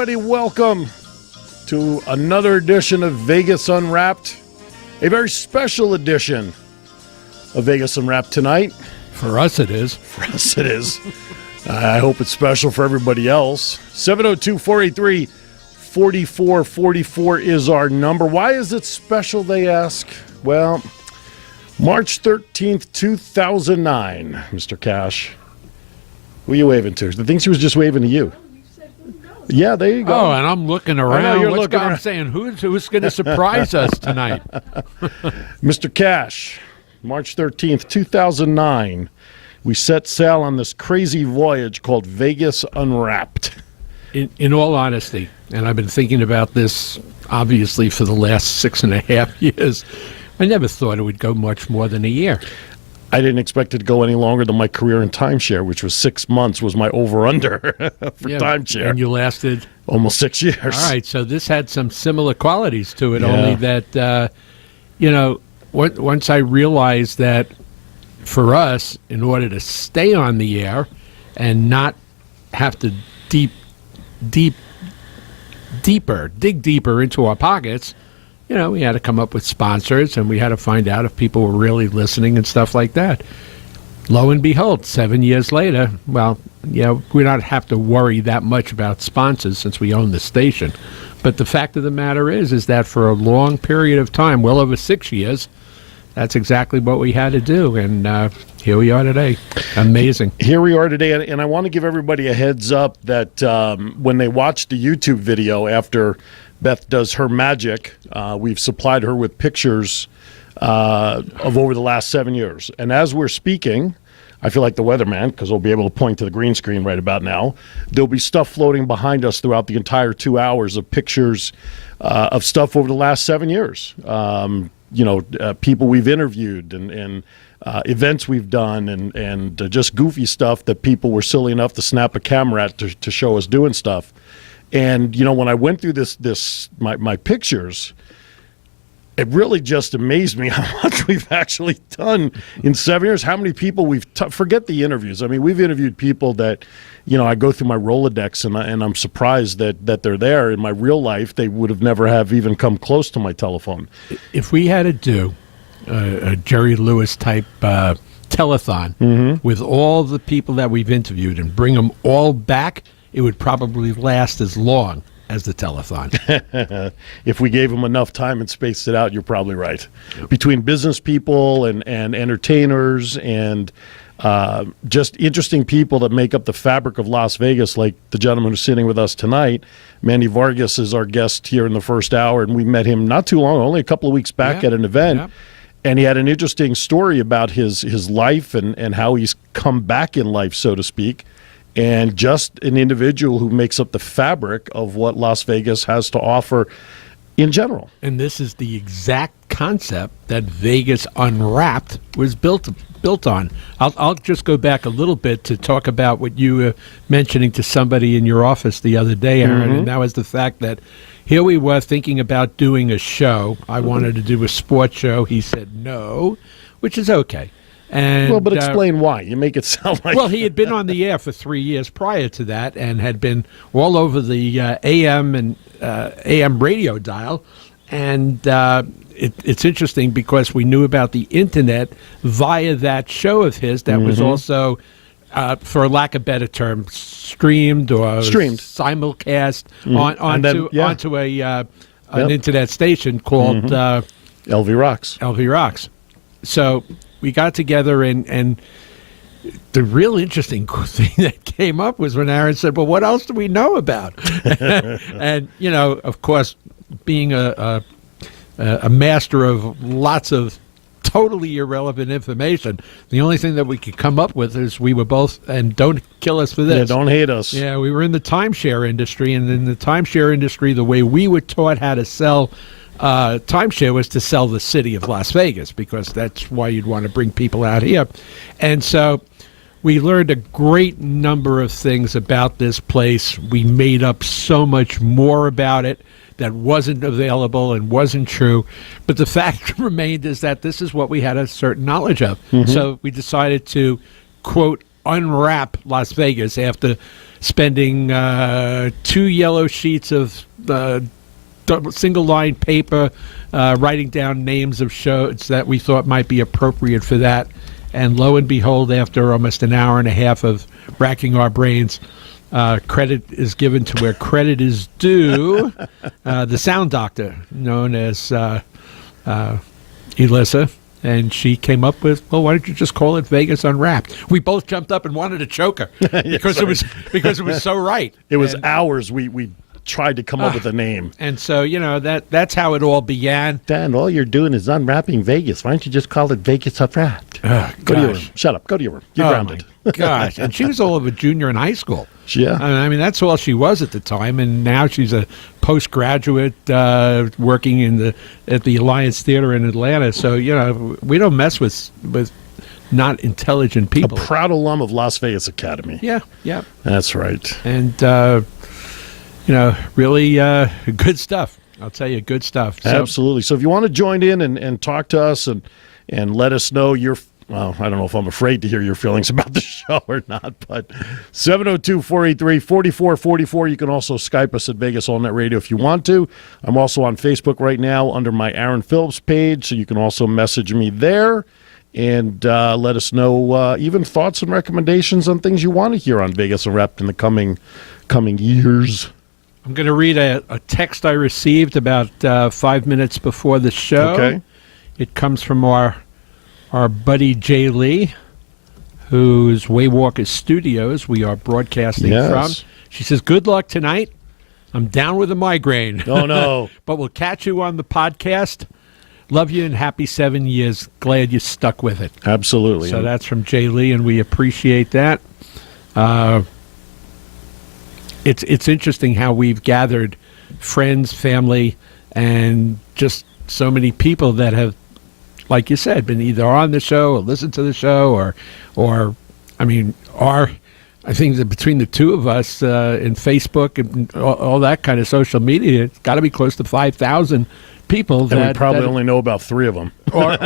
everybody. Welcome to another edition of Vegas Unwrapped, a very special edition of Vegas Unwrapped tonight. For us, it is. For us, it is. I hope it's special for everybody else. 702-483-4444 is our number. Why is it special, they ask? Well, March 13th, 2009, Mr. Cash. Who are you waving to? The thing she was just waving to you. Yeah, there you go. Oh, and I'm looking around. I know you're looking around. I'm saying, who's going to surprise us tonight? Mr. Cash, March 13th, 2009, we set sail on this crazy voyage called Vegas Unwrapped. In all honesty, and I've been thinking about this, obviously, for the last 6.5 years, I never thought it would go much more than a year. I didn't expect it to go any longer than my career in timeshare, which was 6 months was my over-under for timeshare. And you lasted? Almost 6 years. All right, so this had some similar qualities to it, only that, once I realized that for us, in order to stay on the air and not have to dig deeper into our pockets, we had to come up with sponsors, and we had to find out if people were really listening and stuff like that. Lo and behold, 7 years later, we don't have to worry that much about sponsors since we own the station. But the fact of the matter is that for a long period of time, well over 6 years, that's exactly what we had to do. And here we are today. Amazing. Here we are today. And I want to give everybody a heads up that when they watch the YouTube video after Beth does her magic, we've supplied her with pictures of over the last 7 years. And as we're speaking, I feel like the weatherman, because we'll be able to point to the green screen right about now. There'll be stuff floating behind us throughout the entire 2 hours of pictures of stuff over the last 7 years. People we've interviewed and events we've done and just goofy stuff that people were silly enough to snap a camera at to show us doing stuff. And, when I went through my pictures, it really just amazed me how much we've actually done in 7 years, how many people we've forget the interviews. I mean, we've interviewed people that, I go through my Rolodex and I'm surprised that they're there. In my real life, they would have never have even come close to my telephone. If we had to do a Jerry Lewis type telethon with all the people that we've interviewed and bring them all back, it would probably last as long as the telethon. If we gave them enough time and spaced it out, you're probably right. Yep. Between business people and entertainers and just interesting people that make up the fabric of Las Vegas, like the gentleman who's sitting with us tonight. Manny Vargas is our guest here in the first hour, and we met him not too long, only a couple of weeks back at an event. Yep. And he had an interesting story about his life and how he's come back in life, so to speak. And just an individual who makes up the fabric of what Las Vegas has to offer in general. And this is the exact concept that Vegas Unwrapped was built on. I'll just go back a little bit to talk about what you were mentioning to somebody in your office the other day, Aaron, and that was the fact that here we were thinking about doing a show. I wanted to do a sports show. He said no, which is okay. And, but explain why. You make it sound like... Well, he had been on the air for 3 years prior to that and had been all over the AM and AM radio dial. And it's interesting because we knew about the Internet via that show of his that was also, for lack of better term, streamed simulcast onto an Internet station called... LV Rocks. LV Rocks. So... we got together, and the real interesting thing that came up was when Aaron said, well, what else do we know about? And, of course, being a master of lots of totally irrelevant information, the only thing that we could come up with is we were both, and don't kill us for this. Yeah, don't hate us. Yeah, we were in the timeshare industry, and in the timeshare industry, the way we were taught how to sell timeshare was to sell the city of Las Vegas, because that's why you'd want to bring people out here. And so we learned a great number of things about this place. We made up so much more about it that wasn't available and wasn't true. But the fact remained is that this is what we had a certain knowledge of. So we decided to, quote, unwrap Las Vegas after spending 2 yellow sheets of single-line paper, writing down names of shows that we thought might be appropriate for that. And lo and behold, after almost an hour and a half of racking our brains, credit is given to where credit is due. The sound doctor, known as Elissa, and she came up with, well, why don't you just call it Vegas Unwrapped? We both jumped up and wanted to choke her because it was so right. It was hours we tried to come up with a name. And so, that's how it all began. Dan, all you're doing is unwrapping Vegas. Why don't you just call it Vegas Unwrapped? Go to your room. Shut up. Go to your room. You're grounded. My gosh. And she was all of a junior in high school. Yeah. I mean, that's all she was at the time. And now she's a postgraduate working at the Alliance Theater in Atlanta. So, we don't mess with not intelligent people. A proud alum of Las Vegas Academy. Yeah. That's right. And, really good stuff. I'll tell you, good stuff. So, absolutely. So if you want to join in and talk to us and let us know well, I don't know if I'm afraid to hear your feelings about the show or not, but 702-483-4444. You can also Skype us at Vegas All Net Radio if you want to. I'm also on Facebook right now under my Aaron Phillips page, so you can also message me there and let us know even thoughts and recommendations on things you want to hear on Vegas Unwrapped in the coming years. I'm going to read a text I received about 5 minutes before the show. Okay. It comes from our buddy Jay Lee, whose Waywalker Studios we are broadcasting from. She says, good luck tonight. I'm down with a migraine. Oh, no. But we'll catch you on the podcast. Love you and happy 7 years. Glad you stuck with it. Absolutely. So that's from Jay Lee, and we appreciate that. It's interesting how we've gathered friends, family, and just so many people that have, like you said, been either on the show or listened to the show or I think that between the two of us in Facebook and all that kind of social media, it's got to be close to 5,000 people. And we probably only know about 3 of them. Or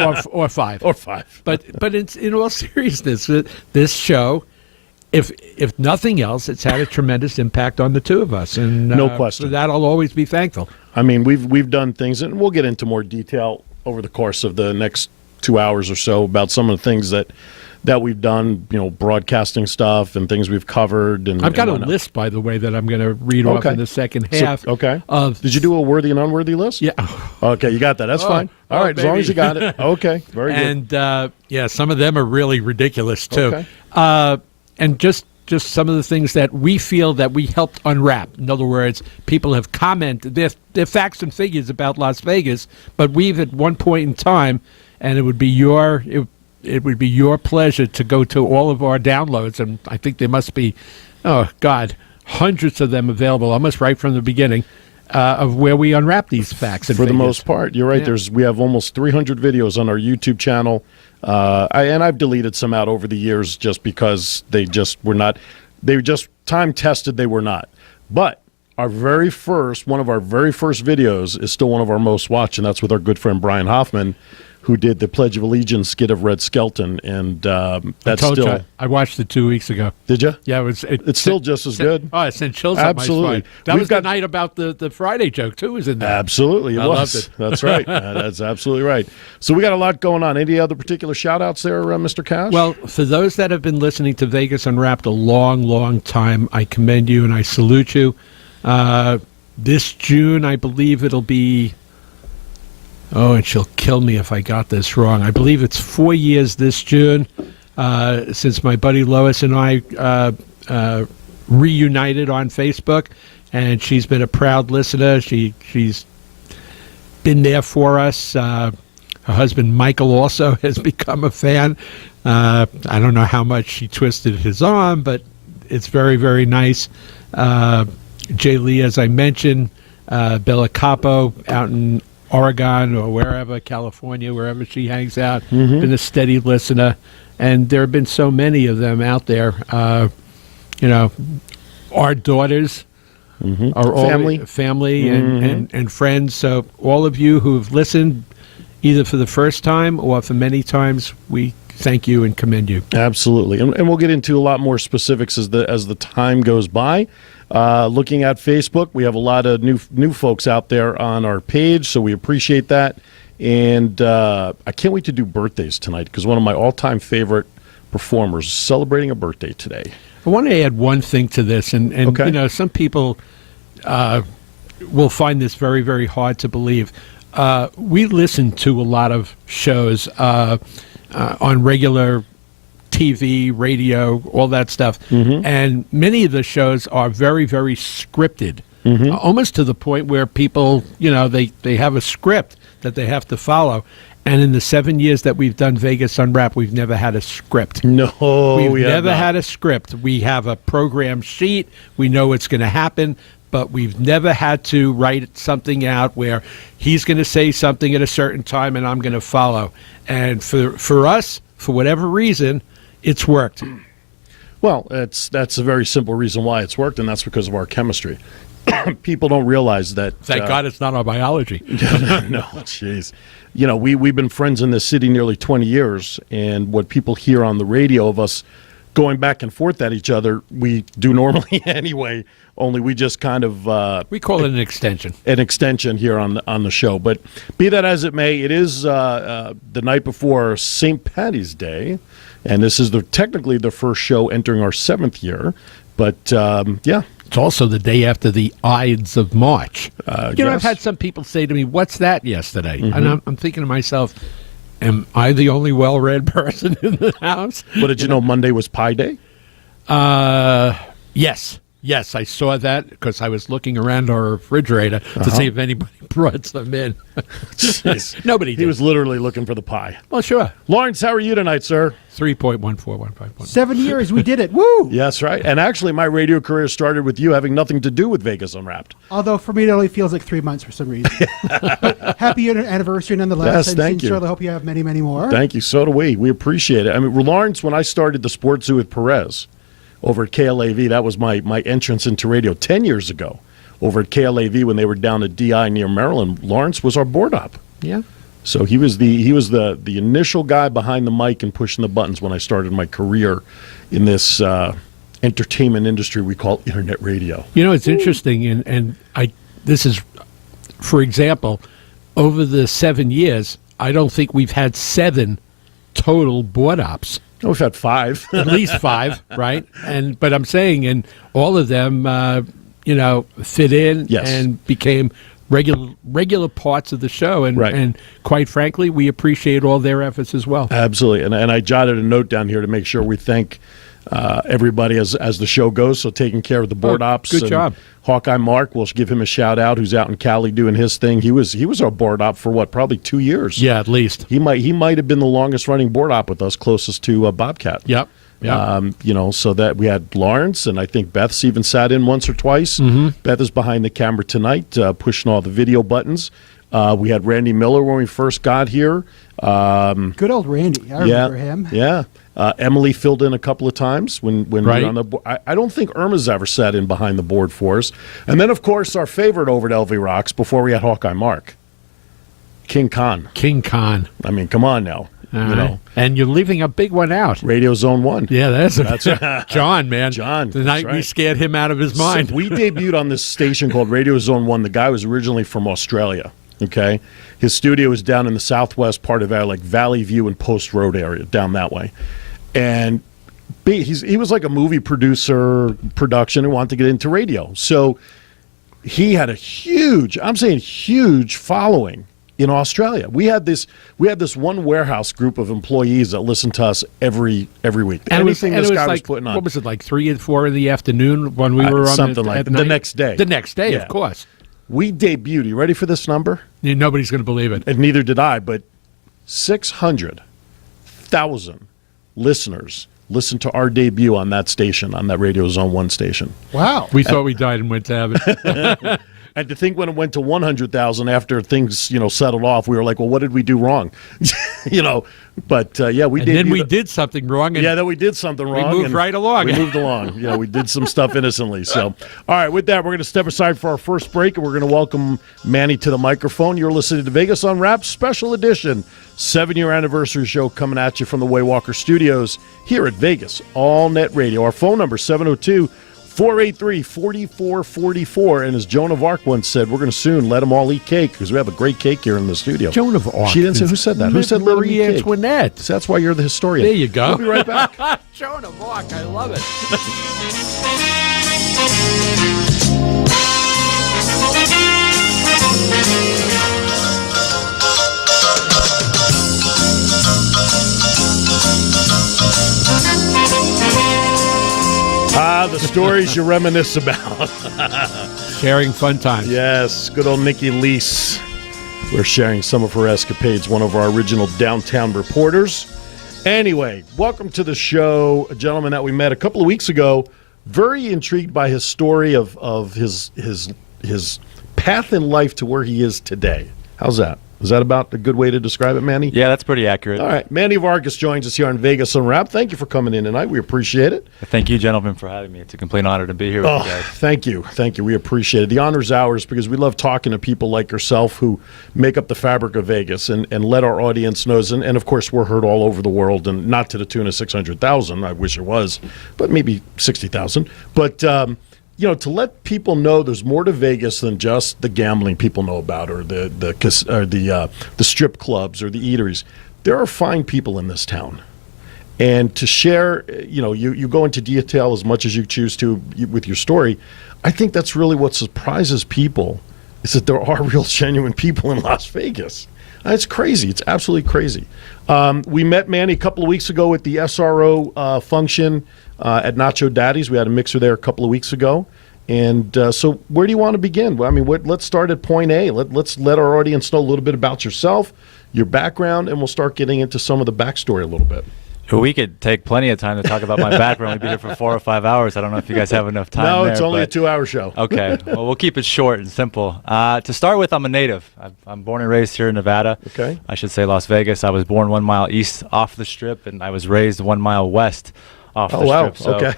5. Or 5. But it's, in all seriousness, this show, if nothing else, it's had a tremendous impact on the two of us. And no question. For that, I'll always be thankful. I mean, we've done things, and we'll get into more detail over the course of the next 2 hours or so about some of the things that we've done, broadcasting stuff and things we've covered. And I've got a list, by the way, that I'm going to read off in the second half. Did you do a worthy and unworthy list? Yeah. Okay, you got that. That's fine. All right, baby. as long as you got it. Okay, very good. And, some of them are really ridiculous, too. Okay. And just some of the things that we feel that we helped unwrap. In other words, people have commented. They're facts and figures about Las Vegas, but we've at one point in time, and it would be your pleasure to go to all of our downloads, and I think there must be, hundreds of them available, almost right from the beginning, of where we unwrap these facts and figures. For the most part, you're right. Yeah. We have almost 300 videos on our YouTube channel. And I've deleted some out over the years just because they were just time tested. They were not. But one of our very first videos is still one of our most watched, and that's with our good friend Brian Hoffman, who did the Pledge of Allegiance skit of Red Skelton, and that's still. I watched it 2 weeks ago. Did you? Yeah, it's still just as good. Oh, it sent chills up my spine. That was the night about the Friday joke too. Was in there? Absolutely, I loved it. That's right. That's absolutely right. So we got a lot going on. Any other particular shout-outs there, Mr. Cash? Well, for those that have been listening to Vegas Unwrapped a long, long time, I commend you and I salute you. This June, I believe it'll be. Oh, and she'll kill me if I got this wrong. I believe it's 4 years this June since my buddy Lois and I reunited on Facebook, and she's been a proud listener. She's been there for us. Her husband Michael also has become a fan. I don't know how much she twisted his arm, but it's very, very nice. Jay Lee, as I mentioned, Bella Capo out in Oregon or wherever, California, wherever she hangs out, been a steady listener. And there have been so many of them out there. Our daughters are all family and friends. So all of you who've listened, either for the first time or for many times, we thank you and commend you. Absolutely, and we'll get into a lot more specifics as the time goes by. Looking at Facebook, we have a lot of new folks out there on our page, so we appreciate that. And I can't wait to do birthdays tonight because one of my all-time favorite performers is celebrating a birthday today. I want to add one thing to this, and Okay. you know, some people will find this very, very hard to believe. We listen to a lot of shows on regular TV, radio, all that stuff, and many of the shows are very, very scripted, almost to the point where people, you know, they have a script that they have to follow. And in the 7 years that we've done Vegas Unwrapped, we've never had a script. No, We've we have never not. had a script. We have a program sheet. We know what's going to happen, but we've never had to write something out where he's going to say something at a certain time and I'm going to follow. And for us, for whatever reason, it's worked. Well, that's a very simple reason why it's worked, and that's because of our chemistry. People don't realize that. Thank God it's not our biology. No, jeez. You know, we've been friends in this city nearly 20 years, and what people hear on the radio of us going back and forth at each other, we do normally anyway, only we just kind of We call it an extension. here on the show. But be that as it may, it is the night before St. Paddy's Day, and this is technically the first show entering our 7th year. But, yeah. It's also the day after the Ides of March. You know, I've yes. had some people say to me, "What's that?" yesterday, and I'm thinking to myself, "Am I the only well-read person in the house?" But did you know Monday was Pie Day? Yes, I saw that because I was looking around our refrigerator to see if anybody brought some in. Jeez. Nobody He did. was literally looking for the pie. Well, sure. Lawrence, how are you tonight, sir? 3.1415. 7 years, we did it. Woo! Yes, right. And actually, my radio career started with you having nothing to do with Vegas Unwrapped. Although for me, it only feels like 3 months for some reason. But happy anniversary nonetheless. Yes, and thank you. sincerely hope you have many, many more. Thank you. So do we. We appreciate it. I mean, Lawrence, when I started the Sports Zoo with Perez over at KLAV, that was my entrance into radio 10 years ago. Over at KLAV when they were down at DI near Maryland, Lawrence was our board op. Yeah. So he was the initial guy behind the mic and pushing the buttons when I started my career in this entertainment industry we call internet radio. You know, it's interesting, and this is, for example, over the 7 years, I don't think we've had 7 total board ops. Oh, we've had 5. At least 5, right? But I'm saying, and all of them, you know, fit in Yes. and became regular parts of the show, and Right. and quite frankly, we appreciate all their efforts as well. Absolutely, and I jotted a note down here to make sure we thank everybody as the show goes. So taking care of the board ops. good and job. Hawkeye Mark, we'll give him a shout out. Who's out in Cali doing his thing. He was our board op for what, probably 2 years. Yeah, at least. He might have been the longest running board op with us, closest to Bobcat. Yep. You know, so that we had Lawrence, and I think Beth's even sat in once or twice. Beth is behind the camera tonight, pushing all the video buttons. We had Randy Miller when we first got here. Good old Randy. I remember him. Yeah. Emily filled in a couple of times when we Right. were on the board. I don't think Irma's ever sat in behind the board for us. And then, of course, our favorite over at LV Rocks before we had Hawkeye Mark, King Khan. King Khan. I mean, come on now. All you right. know, And you're leaving a big one out. Radio Zone 1. Yeah, that's That's John, man. John, The that's night we right. scared him out of his mind. So we debuted on this station called Radio Zone 1. The guy was originally from Australia, okay? His studio was down in the southwest part of there, like Valley View and Post Road area, down that way. And he was like a movie production and wanted to get into radio. So he had a huge following in Australia. We had this one warehouse group of employees that listened to us every week. And Anything this guy was like, putting on. what was it, like 3 and 4 in the afternoon when we were on something like at that. The night? next day. The next day, Yeah. of course. We debuted. You ready for this number? Nobody's going to believe it. And neither did I, but 600,000 listeners listened to our debut on that station, on that Radio Zone 1 station. Wow. We thought we died and went to heaven. And to think when it went to 100,000 after things, settled off, we were like, well, what did we do wrong? But yeah, we And did. then we did something wrong. And Yeah, then we did something wrong. moved and right along. We moved along. Yeah, we did some stuff innocently. So, all right, with that, we're going to step aside for our first break, and we're going to welcome Manny to the microphone. You're listening to Vegas Unwrapped Special Edition 7-year anniversary show coming at you from the Waywalker Studios here at Vegas All Net Radio. Our phone number 702-483-4444. And as Joan of Arc once said, we're going to soon let them all eat cake because we have a great cake here in the studio. Joan of Arc. She didn't say who said that. Who said let them eat Marie cake? Antoinette. So that's why you're the historian. There you go. We'll be right back. Joan of Arc. I love it. The stories you reminisce about. Sharing fun times. Yes, good old Nikki Lease. We're sharing some of her escapades, one of our original downtown reporters. Anyway, welcome to the show, a gentleman that we met a couple of weeks ago. Very intrigued by his story of his path in life to where he is today. How's that? Is that about a good way to describe it, Manny? Yeah, that's pretty accurate. All right. Manny Vargas joins us here on Vegas Unwrapped. Thank you for coming in tonight. We appreciate it. Thank you, gentlemen, for having me. It's a complete honor to be here with you guys. Thank you. Thank you. We appreciate it. The honor's ours because we love talking to people like yourself who make up the fabric of Vegas and let our audience know. And, of course, we're heard all over the world, and not to the tune of 600,000. I wish it was, but maybe 60,000. But, to let people know there's more to Vegas than just the gambling people know about or the strip clubs or the eateries. There are fine people in this town. And to share, you go into detail as much as you choose to with your story. I think that's really what surprises people is that there are real, genuine people in Las Vegas. And it's crazy. It's absolutely crazy. We met Manny a couple of weeks ago at the SRO function at Nacho Daddy's. We had a mixer there a couple of weeks ago. And so where do you want to begin? Well, I mean, let's start at point A. Let's let our audience know a little bit about yourself, your background, and we'll start getting into some of the backstory a little bit. Well, we could take plenty of time to talk about my background. We'd be here for 4 or 5 hours. I don't know if you guys have enough time. No, there, it's only a 2-hour show. Okay. Well, we'll keep it short and simple. To start with, I'm a native. I'm born and raised here in Nevada. Okay. I should say Las Vegas. I was born 1 mile east off the Strip, and I was raised 1 mile west off the Strip. So okay.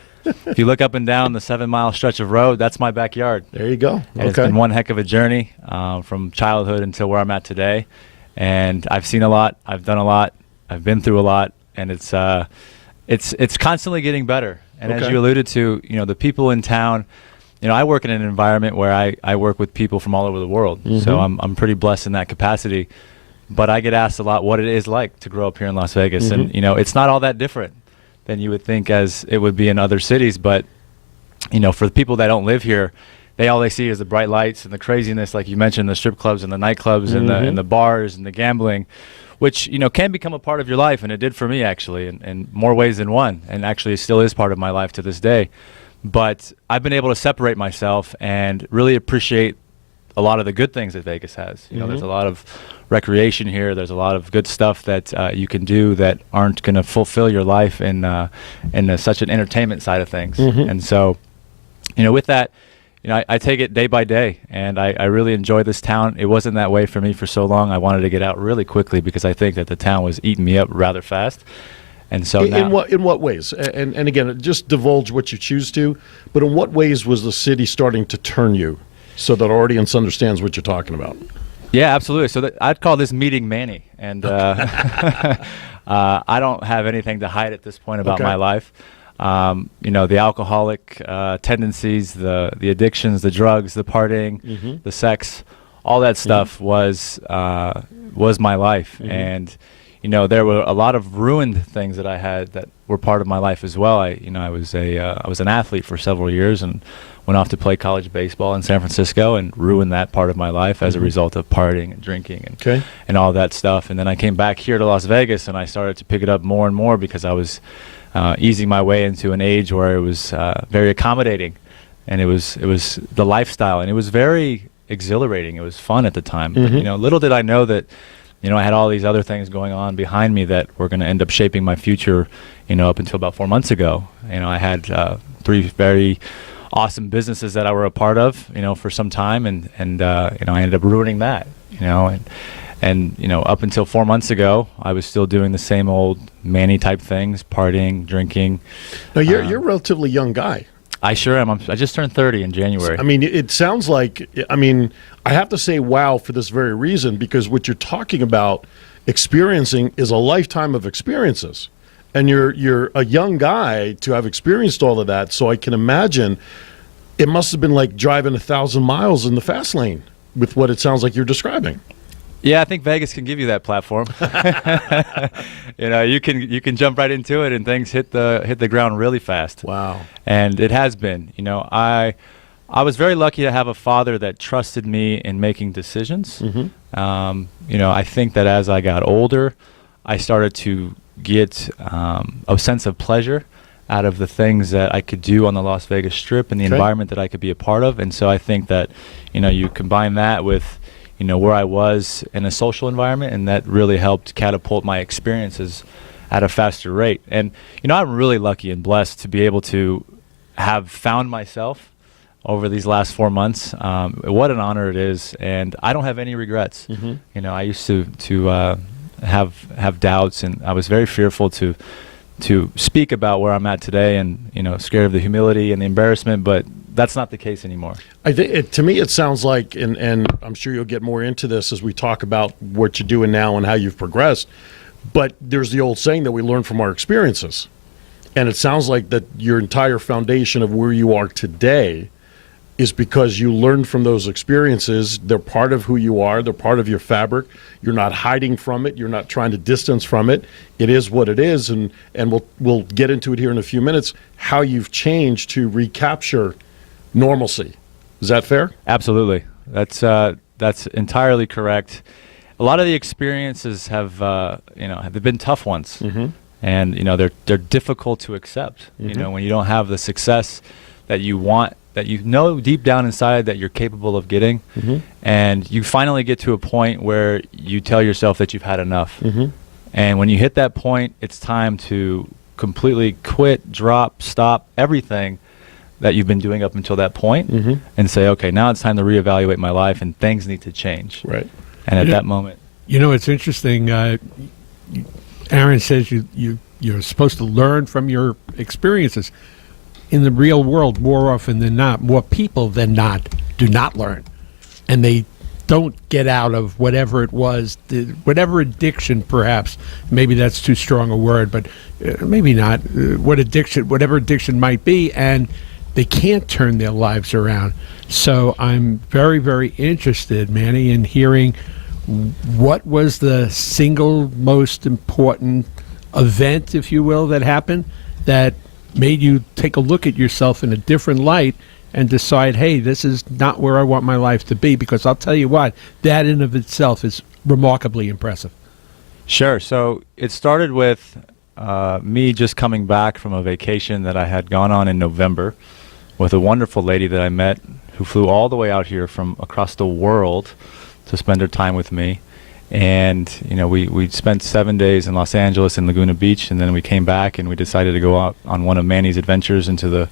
if you look up and down the 7-mile stretch of road, that's my backyard. There you go. And It's been one heck of a journey from childhood until where I'm at today. And I've seen a lot. I've done a lot. I've been through a lot. And it's constantly getting better. And as you alluded to, the people in town, I work in an environment where I work with people from all over the world. Mm-hmm. So I'm pretty blessed in that capacity. But I get asked a lot what it is like to grow up here in Las Vegas. Mm-hmm. And, it's not all that different than you would think as it would be in other cities. But, for the people that don't live here, all they see is the bright lights and the craziness, like you mentioned, the strip clubs and the nightclubs mm-hmm. and the bars and the gambling, which, can become a part of your life. And it did for me, actually, in more ways than one. And actually it still is part of my life to this day. But I've been able to separate myself and really appreciate a lot of the good things that Vegas has. Mm-hmm. There's a lot of recreation here. There's a lot of good stuff that you can do that aren't going to fulfill your life in such an entertainment side of things. Mm-hmm. And so, with that, I take it day by day, and I really enjoy this town. It wasn't that way for me for so long. I wanted to get out really quickly because I think that the town was eating me up rather fast. And so in what ways? And again, just divulge what you choose to, but in what ways was the city starting to turn you so that our audience understands what you're talking about? Yeah, absolutely. So I'd call this meeting Manny, and I don't have anything to hide at this point about my life. The alcoholic tendencies, the addictions, the drugs, the partying, mm-hmm. the sex, all that stuff mm-hmm. was my life. Mm-hmm. And, there were a lot of ruined things that I had that were part of my life as well. I was an athlete for several years and went off to play college baseball in San Francisco and ruined that part of my life as a result of partying and drinking and all that stuff. And then I came back here to Las Vegas and I started to pick it up more and more because I was easing my way into an age where it was very accommodating, and it was the lifestyle, and it was very exhilarating. It was fun at the time. Mm-hmm. But, little did I know that, I had all these other things going on behind me that were going to end up shaping my future, up until about 4 months ago. I had 3 very awesome businesses that I were a part of, for some time, and I ended up ruining that, And, up until 4 months ago, I was still doing the same old Manny type things, partying, drinking. Now, you're a relatively young guy. I sure am. I just turned 30 in January. I mean, it sounds like, I have to say wow for this very reason, because what you're talking about experiencing is a lifetime of experiences. And you're a young guy to have experienced all of that. So I can imagine it must have been like driving 1,000 miles in the fast lane with what it sounds like you're describing. Yeah, I think Vegas can give you that platform. You can jump right into it, and things hit the ground really fast. Wow. And it has been. I was very lucky to have a father that trusted me in making decisions. I think that as I got older, I started to get a sense of pleasure out of the things that I could do on the Las Vegas Strip and the environment that I could be a part of. And so I think that, you combine that with where I was in a social environment, and that really helped catapult my experiences at a faster rate. And, I'm really lucky and blessed to be able to have found myself over these last 4 months. What an honor it is. And I don't have any regrets. I used to have doubts, and I was very fearful to speak about where I'm at today, and, scared of the humility and the embarrassment, but that's not the case anymore. I think to me it sounds like, and I'm sure you'll get more into this as we talk about what you're doing now and how you've progressed, but there's the old saying that we learn from our experiences. And it sounds like that your entire foundation of where you are today is because you learned from those experiences. They're part of who you are. They're part of your fabric. You're not hiding from it. You're not trying to distance from it. It is what it is, and we'll get into it here in a few minutes, how you've changed to recapture normalcy. Is that fair? Absolutely. That's entirely correct. A lot of the experiences have been tough ones, and they're difficult to accept. When you don't have the success that you want, that deep down inside that you're capable of getting, and you finally get to a point where you tell yourself that you've had enough. And when you hit that point, it's time to completely quit, drop, stop everything that you've been doing up until that point, and say, okay, now it's time to reevaluate my life, and things need to change. Right. And at that moment, it's interesting. Aaron says you're supposed to learn from your experiences. In the real world, more often than not, more people than not do not learn, and they don't get out of whatever it was, whatever addiction, perhaps. Maybe that's too strong a word, but maybe not. Whatever addiction might be, and they can't turn their lives around. So I'm very, very interested, Manny, in hearing what was the single most important event, if you will, that happened that made you take a look at yourself in a different light and decide, hey, this is not where I want my life to be. Because I'll tell you what, that in of itself is remarkably impressive. Sure. So it started with me just coming back from a vacation that I had gone on in November with a wonderful lady that I met who flew all the way out here from across the world to spend her time with me. And, we spent 7 days in Los Angeles and Laguna Beach, and then we came back and we decided to go out on one of Manny's adventures into the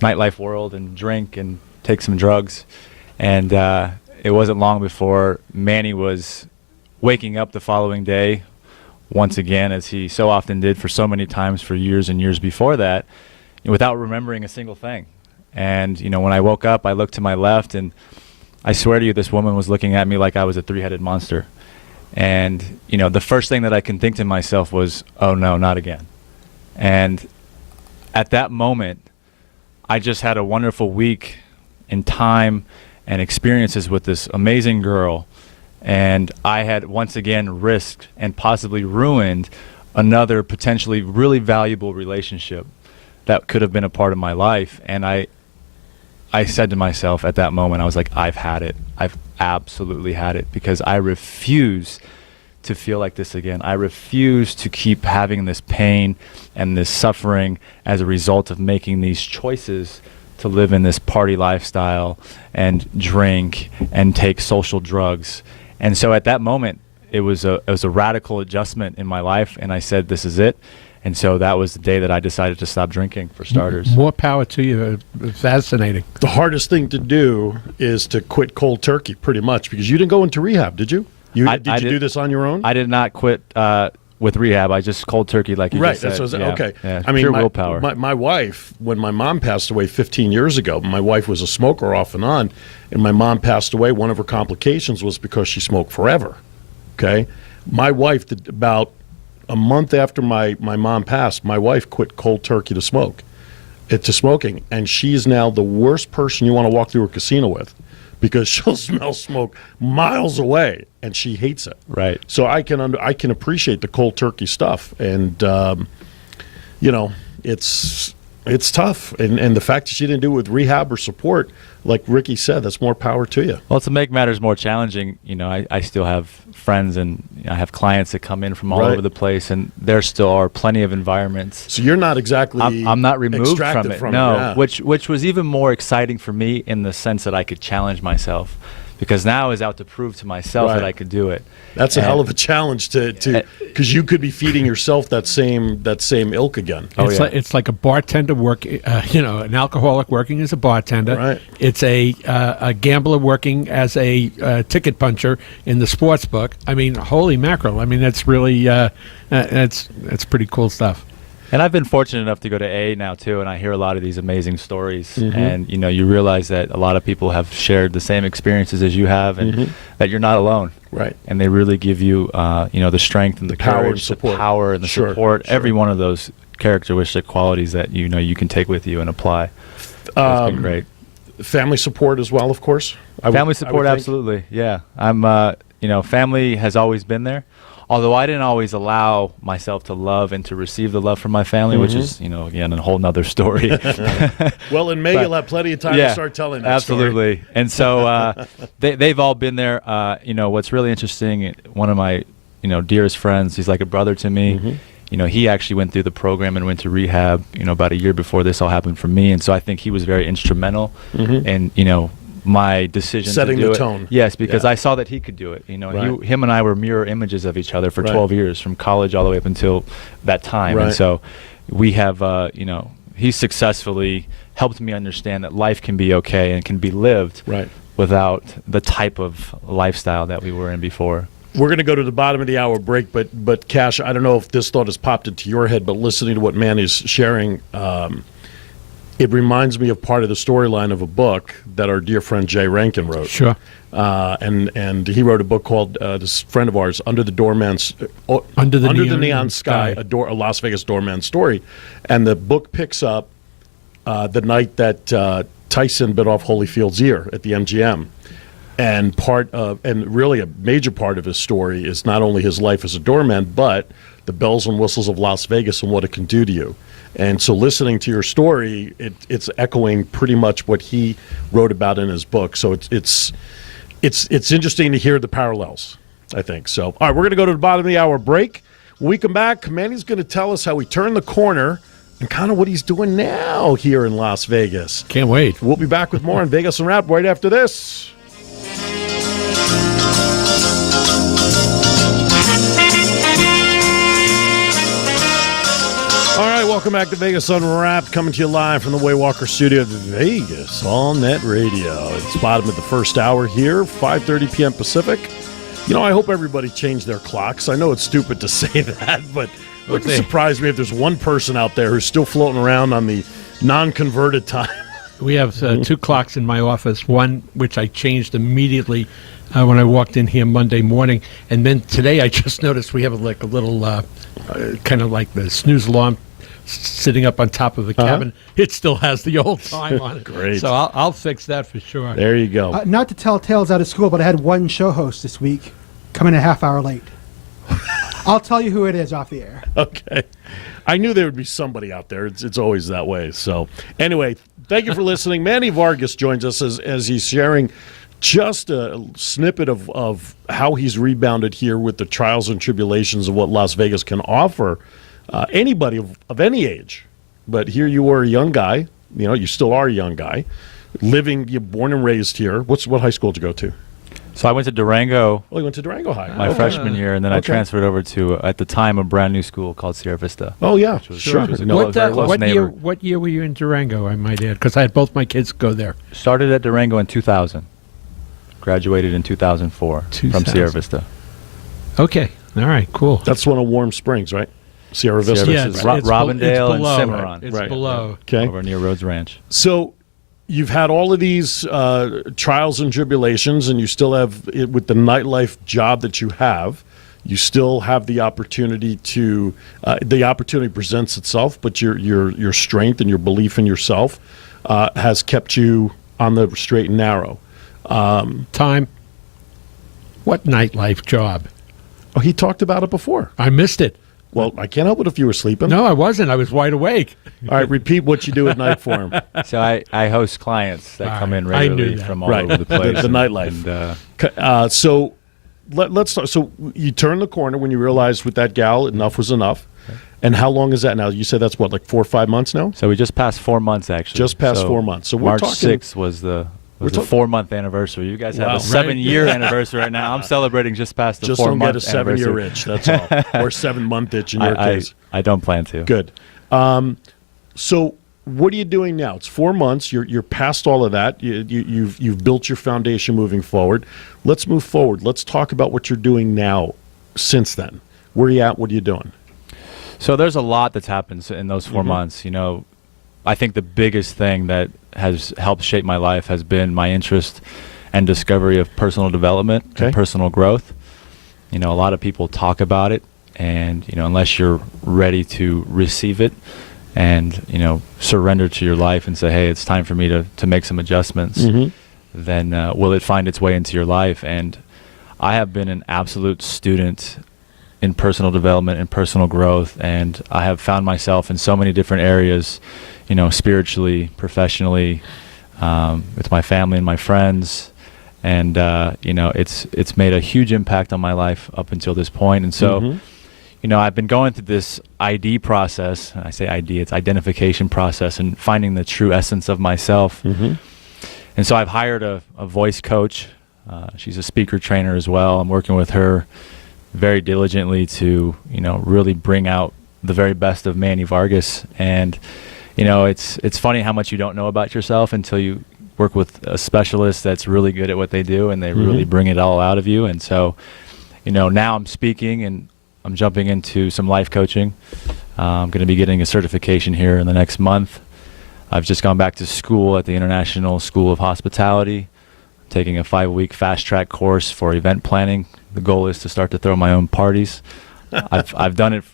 nightlife world and drink and take some drugs. And it wasn't long before Manny was waking up the following day once again, as he so often did for so many times for years and years before that, without remembering a single thing. And, when I woke up, I looked to my left, and I swear to you, this woman was looking at me like I was a three-headed monster. And, the first thing that I can think to myself was, oh, no, not again. And at that moment, I just had a wonderful week in time and experiences with this amazing girl. And I had once again risked and possibly ruined another potentially really valuable relationship that could have been a part of my life. And I said to myself at that moment, I was like, I've had it. I've absolutely had it, because I refuse to feel like this again. I refuse to keep having this pain and this suffering as a result of making these choices to live in this party lifestyle and drink and take social drugs. And so at that moment, it was a radical adjustment in my life, and I said, this is it. And so that was the day that I decided to stop drinking, for starters. More power to you. Fascinating. The hardest thing to do is to quit cold turkey, pretty much, because you didn't go into rehab, did you? Did you do this on your own? I did not quit with rehab. I just cold turkey, like you just said. That's what I said. Yeah, Okay. yeah, I mean, pure willpower. My wife, when my mom passed away 15 years ago, my wife was a smoker off and on, and my mom passed away. One of her complications was because she smoked forever. Okay. My wife, about a month after my mom passed, my wife quit cold turkey to smoking, and she's now the worst person you want to walk through a casino with, because she'll smell smoke miles away, and she hates it. Right. So I can appreciate the cold turkey stuff, and it's tough, and the fact that she didn't do it with rehab or support, like Ricky said, that's more power to you. Well, to make matters more challenging, I still have friends and I have clients that come in from all over the place, and there still are plenty of environments. So you're not exactly I'm not removed from it. No, Yeah. which was even more exciting for me in the sense that I could challenge myself, because now I was out to prove to myself that I could do it. That's a hell of a challenge to because you could be feeding yourself that same ilk again. It's like a bartender an alcoholic working as a bartender. Right. It's a gambler working as a ticket puncher in the sports book. I mean, holy mackerel! I mean, that's really that's pretty cool stuff. And I've been fortunate enough to go to AA now too, and I hear a lot of these amazing stories. And you realize that a lot of people have shared the same experiences as you have, and that you're not alone. Right. And they really give you, the strength and the power courage, and support. the power and the support. Every one of those characteristic qualities that you can take with you and apply. It's been great. Family support as well, of course. Family support, absolutely. Yeah, I'm. Family has always been there. Although I didn't always allow myself to love and to receive the love from my family, which is, again, a whole nother story. Well, in May, you'll have plenty of time to start telling that absolutely. story. And so they've all been there. What's really interesting, one of my, dearest friends, he's like a brother to me. He actually went through the program and went to rehab, about a year before this all happened for me. And so I think he was very instrumental in, my decision setting to do the it. tone. Yes, because I saw that he could do it. Him and I were mirror images of each other for 12 years, from college all the way up until that time. And so we have, he successfully helped me understand that life can be okay and can be lived without the type of lifestyle that we were in before. We're going to go to the bottom of the hour break, but Cash, I don't know if this thought has popped into your head, but listening to what Manny's sharing, it reminds me of part of the storyline of a book that our dear friend Jayden Rankin wrote. Sure. And he wrote a book called, this friend of ours, Under the Neon Sky, a Las Vegas doorman story. And the book picks up the night that Tyson bit off Holyfield's ear at the MGM. And really a major part of his story is not only his life as a doorman, but the bells and whistles of Las Vegas and what it can do to you. And so listening to your story, it's echoing pretty much what he wrote about in his book. So it's interesting to hear the parallels, I think. So, all right, we're going to go to the bottom of the hour break. When we come back, Manny's going to tell us how he turned the corner and kind of what he's doing now here in Las Vegas. Can't wait. We'll be back with more on Vegas Unwrapped right after this. All right, welcome back to Vegas Unwrapped, coming to you live from the Waywalker studio of Vegas on Net Radio. It's bottom of the first hour here, 5:30 p.m. Pacific. I hope everybody changed their clocks. I know it's stupid to say that, but it wouldn't surprise me if there's one person out there who's still floating around on the non-converted time. We have two clocks in my office, one which I changed immediately when I walked in here Monday morning, and then today I just noticed we have a little kind of like the snooze alarm sitting up on top of the cabin. It still has the old time on it. Great. So I'll fix that for sure. There you go. Not to tell tales out of school, but I had one show host this week come in a half hour late. I'll tell you who it is off the air. Okay. I knew there would be somebody out there. It's always that way. So anyway, thank you for listening. Manny Vargas joins us as he's sharing just a snippet of how he's rebounded here with the trials and tribulations of what Las Vegas can offer anybody of any age. But here you were a young guy. You still are a young guy. You're born and raised here. What high school did you go to? So I went to Durango. Oh, you went to Durango High. My freshman year, and then I transferred over to, at the time, a brand new school called Sierra Vista. Oh, yeah. Sure. What year were you in Durango, I might add? Because I had both my kids go there. Started at Durango in 2000. Graduated in 2004 from Sierra Vista. Okay. All right. Cool. That's one of Warm Springs, right? Sierra Vista. Sierra Vista. it's Robindale and below. Cimarron. It's Right. below. Okay. Over near Rhodes Ranch. So you've had all of these trials and tribulations, and you still have, with the nightlife job that you have, you still have the opportunity to, the opportunity presents itself, but your strength and your belief in yourself has kept you on the straight and narrow. Time. What nightlife job? Oh, he talked about it before. I missed it. Well, I can't help it if you were sleeping. No, I wasn't. I was wide awake. All right, repeat what you do at night for him. So I host clients that come in I knew regularly that. from all Right. over the place. The nightlife. And, So let's start. So you turned the corner when you realized with that gal, enough was enough. And how long is that now? You said that's what, like 4 or 5 months now? so we just passed 4 months, actually. Just past So 4 months. So we're March talking- 6th was the We're talking- 4-month anniversary. You guys have Wow. a 7-year anniversary right now. I'm celebrating just past the Just don't 4-month get a 7-year anniversary. itch, that's all. Or 7-month itch in your I case. don't plan to. Good. So what are you doing now? It's 4 months. You're past all of that. You've built your foundation moving forward. Let's move forward. Let's talk about what you're doing now since then. Where are you at? What are you doing? So there's a lot that's happened in those Mm-hmm. 4 months. You know, I think the biggest thing that has helped shape my life has been my interest and discovery of personal development Okay. and personal growth. You know, a lot of people talk about it, and, you know, unless you're ready to receive it and, you know, surrender to your life and say, hey, it's time for me to make some adjustments, then will it find its way into your life? And I have been an absolute student in personal development and personal growth, and I have found myself in so many different areas, you know, spiritually, professionally, with my family and my friends, and you know, it's made a huge impact on my life up until this point. And so, you know, I've been going through this ID process. I say ID, it's identification process, and finding the true essence of myself. And so I've hired a voice coach. She's a speaker trainer as well. I'm working with her very diligently to, you know, really bring out the very best of Manny Vargas. And, you know, it's funny how much you don't know about yourself until you work with a specialist that's really good at what they do, and they really bring it all out of you. And so, you know, now I'm speaking and I'm jumping into some life coaching. I'm going to be getting a certification here in the next month. I've just gone back to school at the International School of Hospitality, taking a 5-week fast-track course for event planning. The goal is to start to throw my own parties. I've done it,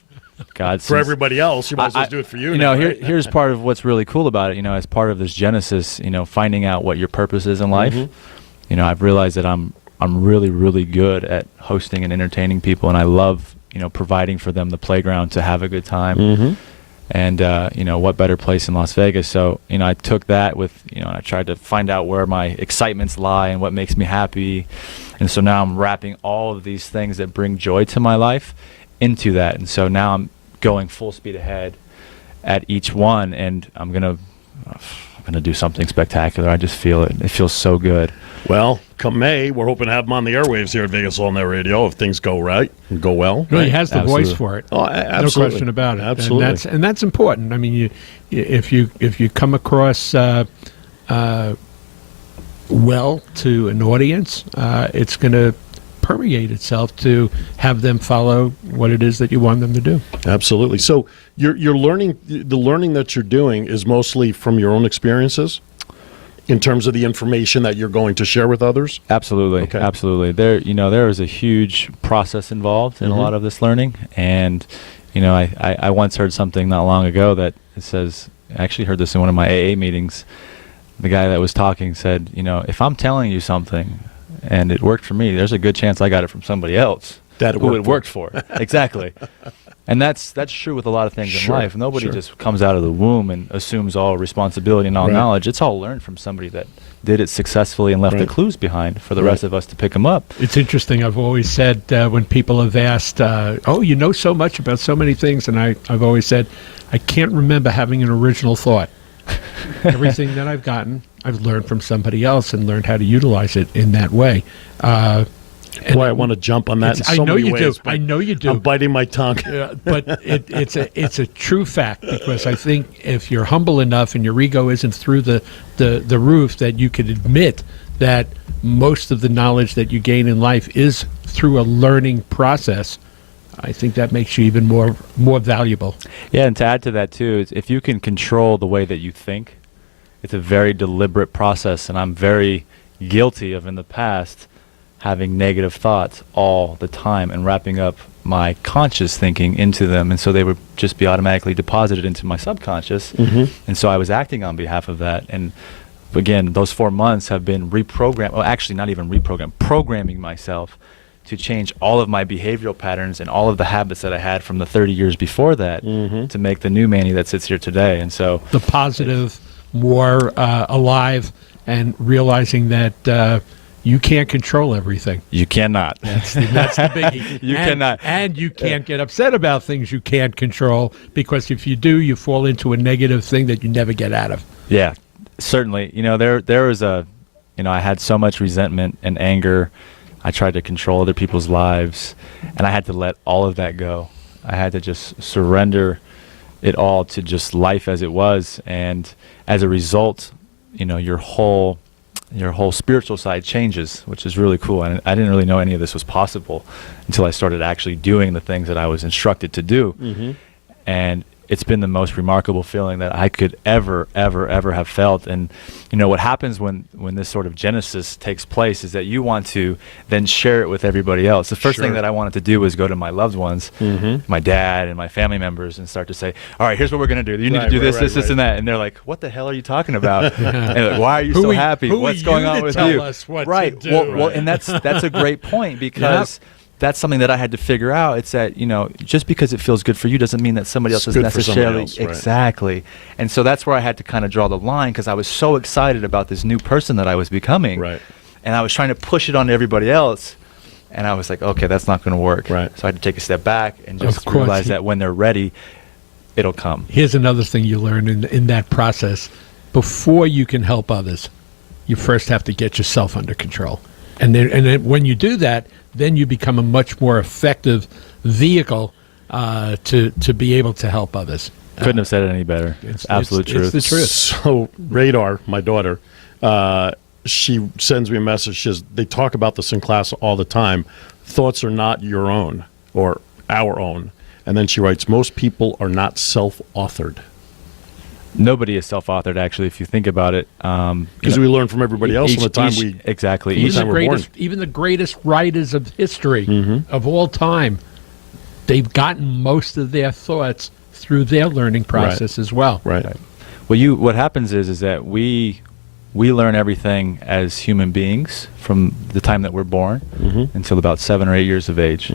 God, For since- everybody else, you might as well do it for you. You now, know, right? here's part of what's really cool about it. You know, as part of this genesis, you know, finding out what your purpose is in life. You know, I've realized that I'm really, really good at hosting and entertaining people, and I love, you know, providing for them the playground to have a good time. And you know, what better place in Las Vegas? So, you know, I took that with, you know, I tried to find out where my excitements lie and what makes me happy. And so now I'm wrapping all of these things that bring joy to my life into that. And so now I'm going full speed ahead at each one, and I'm gonna do something spectacular. I just feel it. It feels so good. Well, come May, we're hoping to have him on the airwaves here at Vegas All Night Radio if things go right and go well. No, he has the Absolutely. voice for it. Oh, No question about it. Absolutely. And that's important. I mean, if you come across well to an audience, it's going to permeate itself to have them follow what it is that you want them to do. Absolutely. So you're learning, the learning that you're doing is mostly from your own experiences in terms of the information that you're going to share with others? Absolutely. Okay. Absolutely. There is a huge process involved in a lot of this learning. And, you know, I once heard something not long ago that it says, I actually heard this in one of my AA meetings. The guy that was talking said, you know, if I'm telling you something and it worked for me, there's a good chance I got it from somebody else That it who worked it worked for. Exactly. And that's true with a lot of things Sure, in life. Nobody sure. just comes out of the womb and assumes all responsibility and all Right. knowledge. It's all learned from somebody that did it successfully and left Right. the clues behind for the Right. rest of us to pick them up. It's interesting. I've always said when people have asked, oh, you know so much about so many things, and I've always said, I can't remember having an original thought. Everything that I've gotten, I've learned from somebody else and learned how to utilize it in that way. Boy, I want to jump on that in I so know many you ways. do. but I know you do. I'm biting my tongue. But it's a true fact, because I think if you're humble enough and your ego isn't through the roof, that you could admit that most of the knowledge that you gain in life is through a learning process, I think that makes you even more valuable. Yeah, and to add to that too, is if you can control the way that you think, it's a very deliberate process, and I'm very guilty of in the past having negative thoughts all the time and wrapping up my conscious thinking into them, and so they would just be automatically deposited into my subconscious. And so I was acting on behalf of that, and again, those 4 months have been actually not even programming myself to change all of my behavioral patterns and all of the habits that I had from the 30 years before that to make the new Manny that sits here today. And so the positive, more alive, and realizing that you can't control everything. you cannot. That's the biggie. You cannot. And you can't get upset about things you can't control, because if you do, you fall into a negative thing that you never get out of. Yeah, certainly. There was I had so much resentment and anger. I tried to control other people's lives, and I had to let all of that go. I had to just surrender it all to just life as it was, and as a result, your whole spiritual side changes, which is really cool. And I didn't really know any of this was possible until I started actually doing the things that I was instructed to do. And it's been the most remarkable feeling that I could ever have felt. And what happens when this sort of genesis takes place is that you want to then share it with everybody else. The first thing that I wanted to do was go to my loved ones, my dad and my family members, and start to say, all right, here's what we're going to do. You need to do this, this, and that. And they're like, what the hell are you talking about? And like, why are you so happy? What's going on with you? Right. Well, and that's a great point, because that's something that I had to figure out. It's that, just because it feels good for you doesn't mean that somebody else is necessarily exactly. And so that's where I had to kind of draw the line, because I was so excited about this new person that I was becoming. Right. And I was trying to push it on everybody else. And I was like, okay, that's not going to work. Right. So I had to take a step back and just realize that when they're ready, it'll come. Here's another thing you learn in that process. Before you can help others, you first have to get yourself under control. And then when you do that, then you become a much more effective vehicle to be able to help others. Couldn't have said it any better. It's absolute truth. It's the truth. So Radar, my daughter, she sends me a message. She says, they talk about this in class all the time. Thoughts are not your own or our own. And then she writes, most people are not self-authored. Nobody is self-authored, actually, if you think about it. Because we learn from everybody else from the time we exactly. Even the greatest writers of history of all time, they've gotten most of their thoughts through their learning process as well. Right. Well, what happens is that we learn everything as human beings from the time that we're born until about 7 or 8 years of age.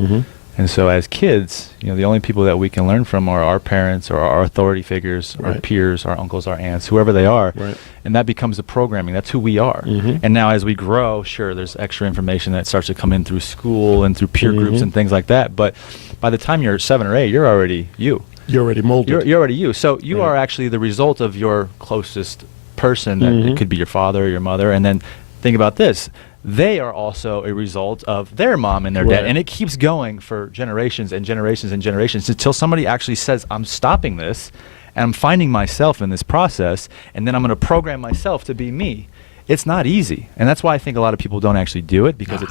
And so as kids, the only people that we can learn from are our parents or our authority figures, our peers, our uncles, our aunts, whoever they are. Right. And that becomes the programming. That's who we are. And now as we grow, sure, there's extra information that starts to come in through school and through peer groups and things like that. But by the time you're 7 or 8, you're already you. You're already molded. You're already you. So you are actually the result of your closest person. That it could be your father or your mother. And then think about this. They are also a result of their mom and their dad. And it keeps going for generations and generations and generations until somebody actually says, I'm stopping this, and I'm finding myself in this process, and then I'm going to program myself to be me. It's not easy. And that's why I think a lot of people don't actually do it, because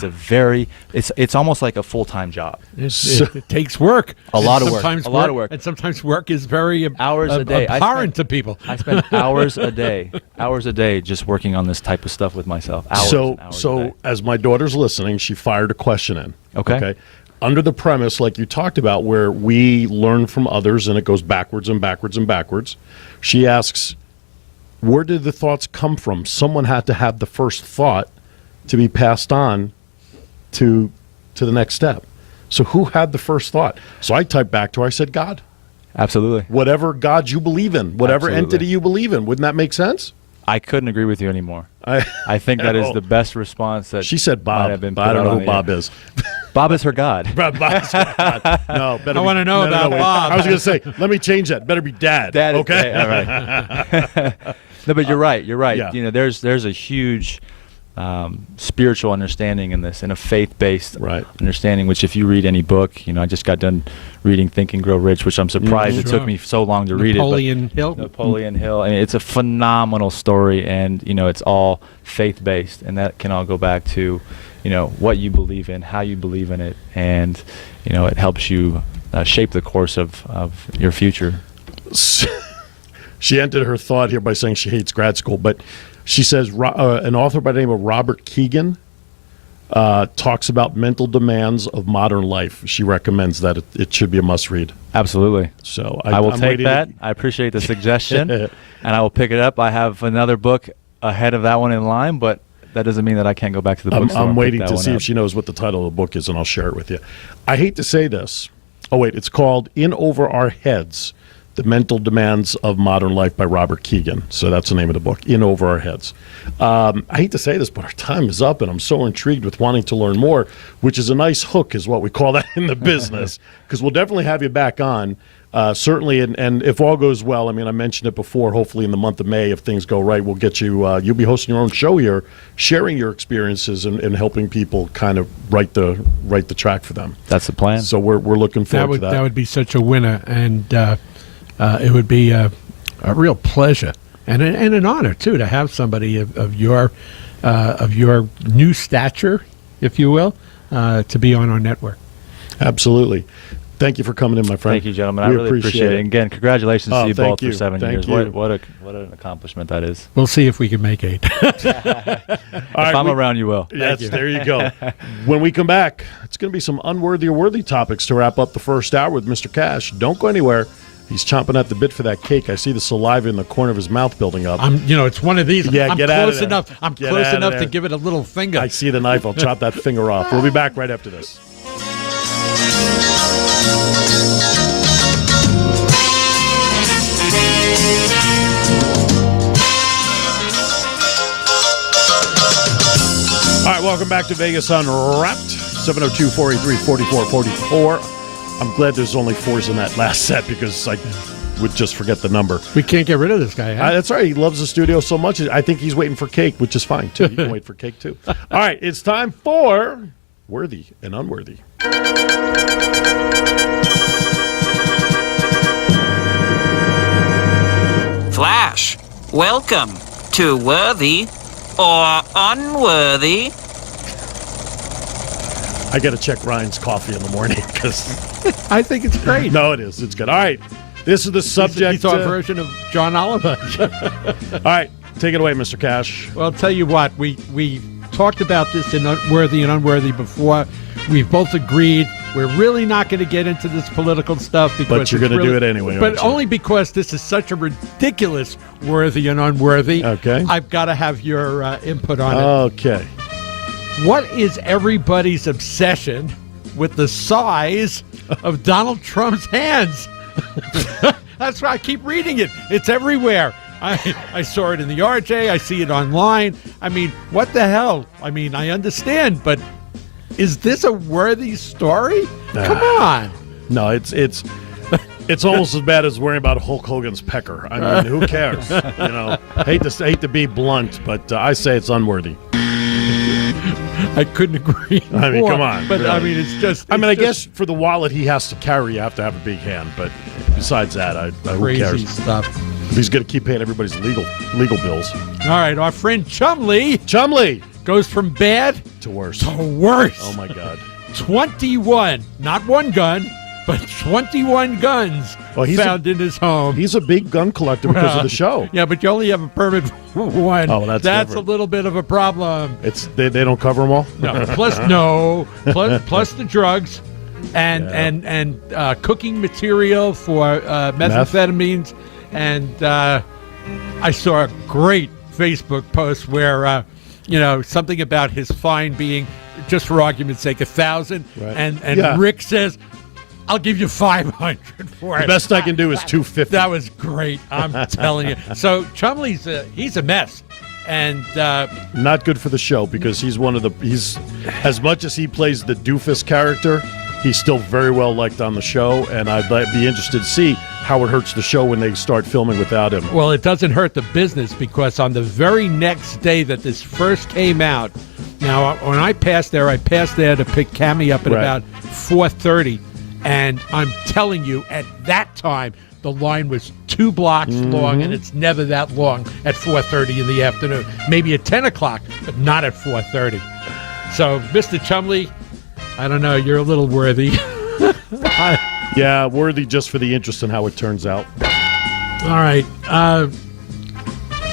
it's almost like a full-time job. It takes work. A lot of work. And sometimes work is very hours a day. Abhorrent to people. I spend hours a day just working on this type of stuff with myself. So as my daughter's listening, she fired a question in. Okay. Under the premise, like you talked about, where we learn from others and it goes backwards and backwards and backwards, she asks, where did the thoughts come from? Someone had to have the first thought to be passed on to the next step. So who had the first thought? So I typed back to her, I said, God. Absolutely. Whatever God you believe in, whatever entity you believe in. Wouldn't that make sense? I couldn't agree with you anymore. I think that is the best response that she said Bob. Have been but I don't know who Bob is. Bob is her God. Bob's her God. No, I want to know about Bob. I was going to say, let me change that. Better be Dad. Dad. Okay. All right. No, but you're right. You're right. Yeah. There's a huge spiritual understanding in this, and a faith-based Right. understanding. Which, if you read any book, I just got done reading Think and Grow Rich, which I'm surprised it Sure. took me so long to read it. Napoleon Hill. Napoleon Hill, and it's a phenomenal story, and it's all faith-based, and that can all go back to what you believe in, how you believe in it, and it helps you shape the course of your future. She ended her thought here by saying she hates grad school, but she says an author by the name of Robert Keegan talks about mental demands of modern life. She recommends that it should be a must-read. Absolutely. So I will I'm take waiting that. I appreciate the suggestion, and I will pick it up. I have another book ahead of that one in line, but that doesn't mean that I can't go back to the bookstore. I'm and pick waiting that to one see up. if she knows what the title of the book is, and I'll share it with you. I hate to say this. Oh, wait. It's called In Over Our Heads, The Mental Demands of Modern Life by Robert Keegan. So that's the name of the book, In Over Our Heads. I hate to say this, but our time is up, and I'm so intrigued with wanting to learn more, which is a nice hook is what we call that in the business, because we'll definitely have you back on. Certainly, and if all goes well, I mean, I mentioned it before, hopefully in the month of May, if things go right, we'll get you, you'll be hosting your own show here, sharing your experiences and helping people kind of write the track for them. That's the plan. So we're looking forward to that. That would be such a winner, and it would be a real pleasure and an honor too to have somebody of your new stature, if you will, to be on our network. Absolutely. Thank you for coming in, my friend. Thank you, gentlemen. We I really appreciate it. And again, congratulations to you thank both you. for 7 Thank years. you. What an accomplishment that is. We'll see if we can make 8. All right, I'm around, you will. There you go. When we come back, it's going to be some unworthy or worthy topics to wrap up the first hour with Mr. Cash. Don't go anywhere. He's chomping at the bit for that cake. I see the saliva in the corner of his mouth building up. It's one of these. Yeah, I'm get out of close there. enough. I'm Get close out of enough there. to give it a little finger. I see the knife. I'll chop that finger off. We'll be back right after this. All right, welcome back to Vegas Unwrapped. 702-483-4444. I'm glad there's only 4s in that last set because I would just forget the number. We can't get rid of this guy. Huh? That's all right. He loves the studio so much. I think he's waiting for cake, which is fine, too. You can wait for cake, too. All right, it's time for Worthy and Unworthy. Flash, welcome to Worthy or Unworthy. I got to check Ryan's coffee in the morning because I think it's great. no, it is. It's good. All right, this is the subject. He's our version of John Oliver. All right, take it away, Mr. Cash. Well, I'll tell you what, we talked about this in Worthy and Unworthy before. We've both agreed we're really not going to get into this political stuff because But you're going to do it anyway, But aren't you? only because this is such a ridiculous Worthy and Unworthy. Okay. I've got to have your input on it. Okay. What is everybody's obsession with the size of Donald Trump's hands? That's why I keep reading it. It's everywhere. I saw it in the RJ. I see it online. I mean, what the hell? I mean, I understand, but is this a worthy story? Come on. No, it's almost as bad as worrying about Hulk Hogan's pecker. I mean, who cares? Hate to be blunt, but I say it's unworthy. I couldn't agree more. I mean, come on, But, really. I mean, it's just... I it's guess for the wallet he has to carry, you have to have a big hand. But besides that, who crazy cares? stuff. He's going to keep paying everybody's legal bills. All right, our friend Chumley Chumley goes from bad to worse. to worse. Oh my God. 21, not one gun, but 21 guns found in his home. He's a big gun collector because of the show. Yeah, but you only have a permit for one. Oh, that's a different. little bit of a problem. They don't cover them all. No, plus the drugs and cooking material for methamphetamines. And I saw a great Facebook post where something about his fine being, just for argument's sake, 1,000, Right. and Yeah. Rick says, "I'll give you 500 for it." The best I can do is 250. That was great. I'm telling you. So Chumley's he's a mess, and Not good for the show because he's as much as he plays the doofus character, He's still very well liked on the show, and I'd be interested to see how it hurts the show when they start filming without him. Well, it doesn't hurt the business because on the very next day that this first came out, now when I passed there to pick Cammie up at about 4:30, and I'm telling you, at that time, the line was 2 blocks long, and it's never that long at 4:30 in the afternoon. Maybe at 10 o'clock, but not at 4:30. So, Mr. Chumley, I don't know, you're a little worthy. Yeah, worthy just for the interest in how it turns out. All right.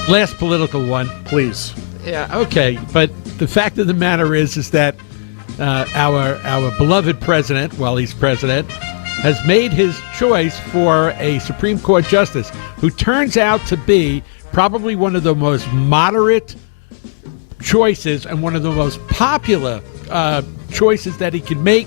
Last political one. Please. Yeah, okay. But the fact of the matter is that our beloved president, while he's president, has made his choice for a Supreme Court justice who turns out to be probably one of the most moderate choices and one of the most popular choices that he can make.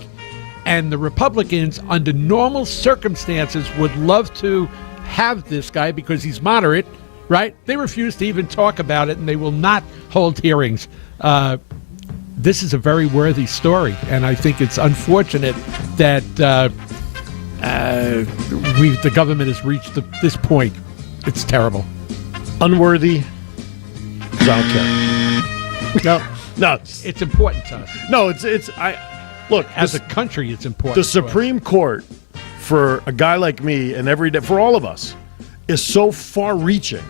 And the Republicans, under normal circumstances, would love to have this guy because he's moderate, right? They refuse to even talk about it, and they will not hold hearings. This is a very worthy story, and I think it's unfortunate that the government has reached this point. It's terrible. Unworthy. I don't care. No, it's important to us. No, look, as a country, it's important. The Supreme Court, for a guy like me and for all of us, is so far-reaching.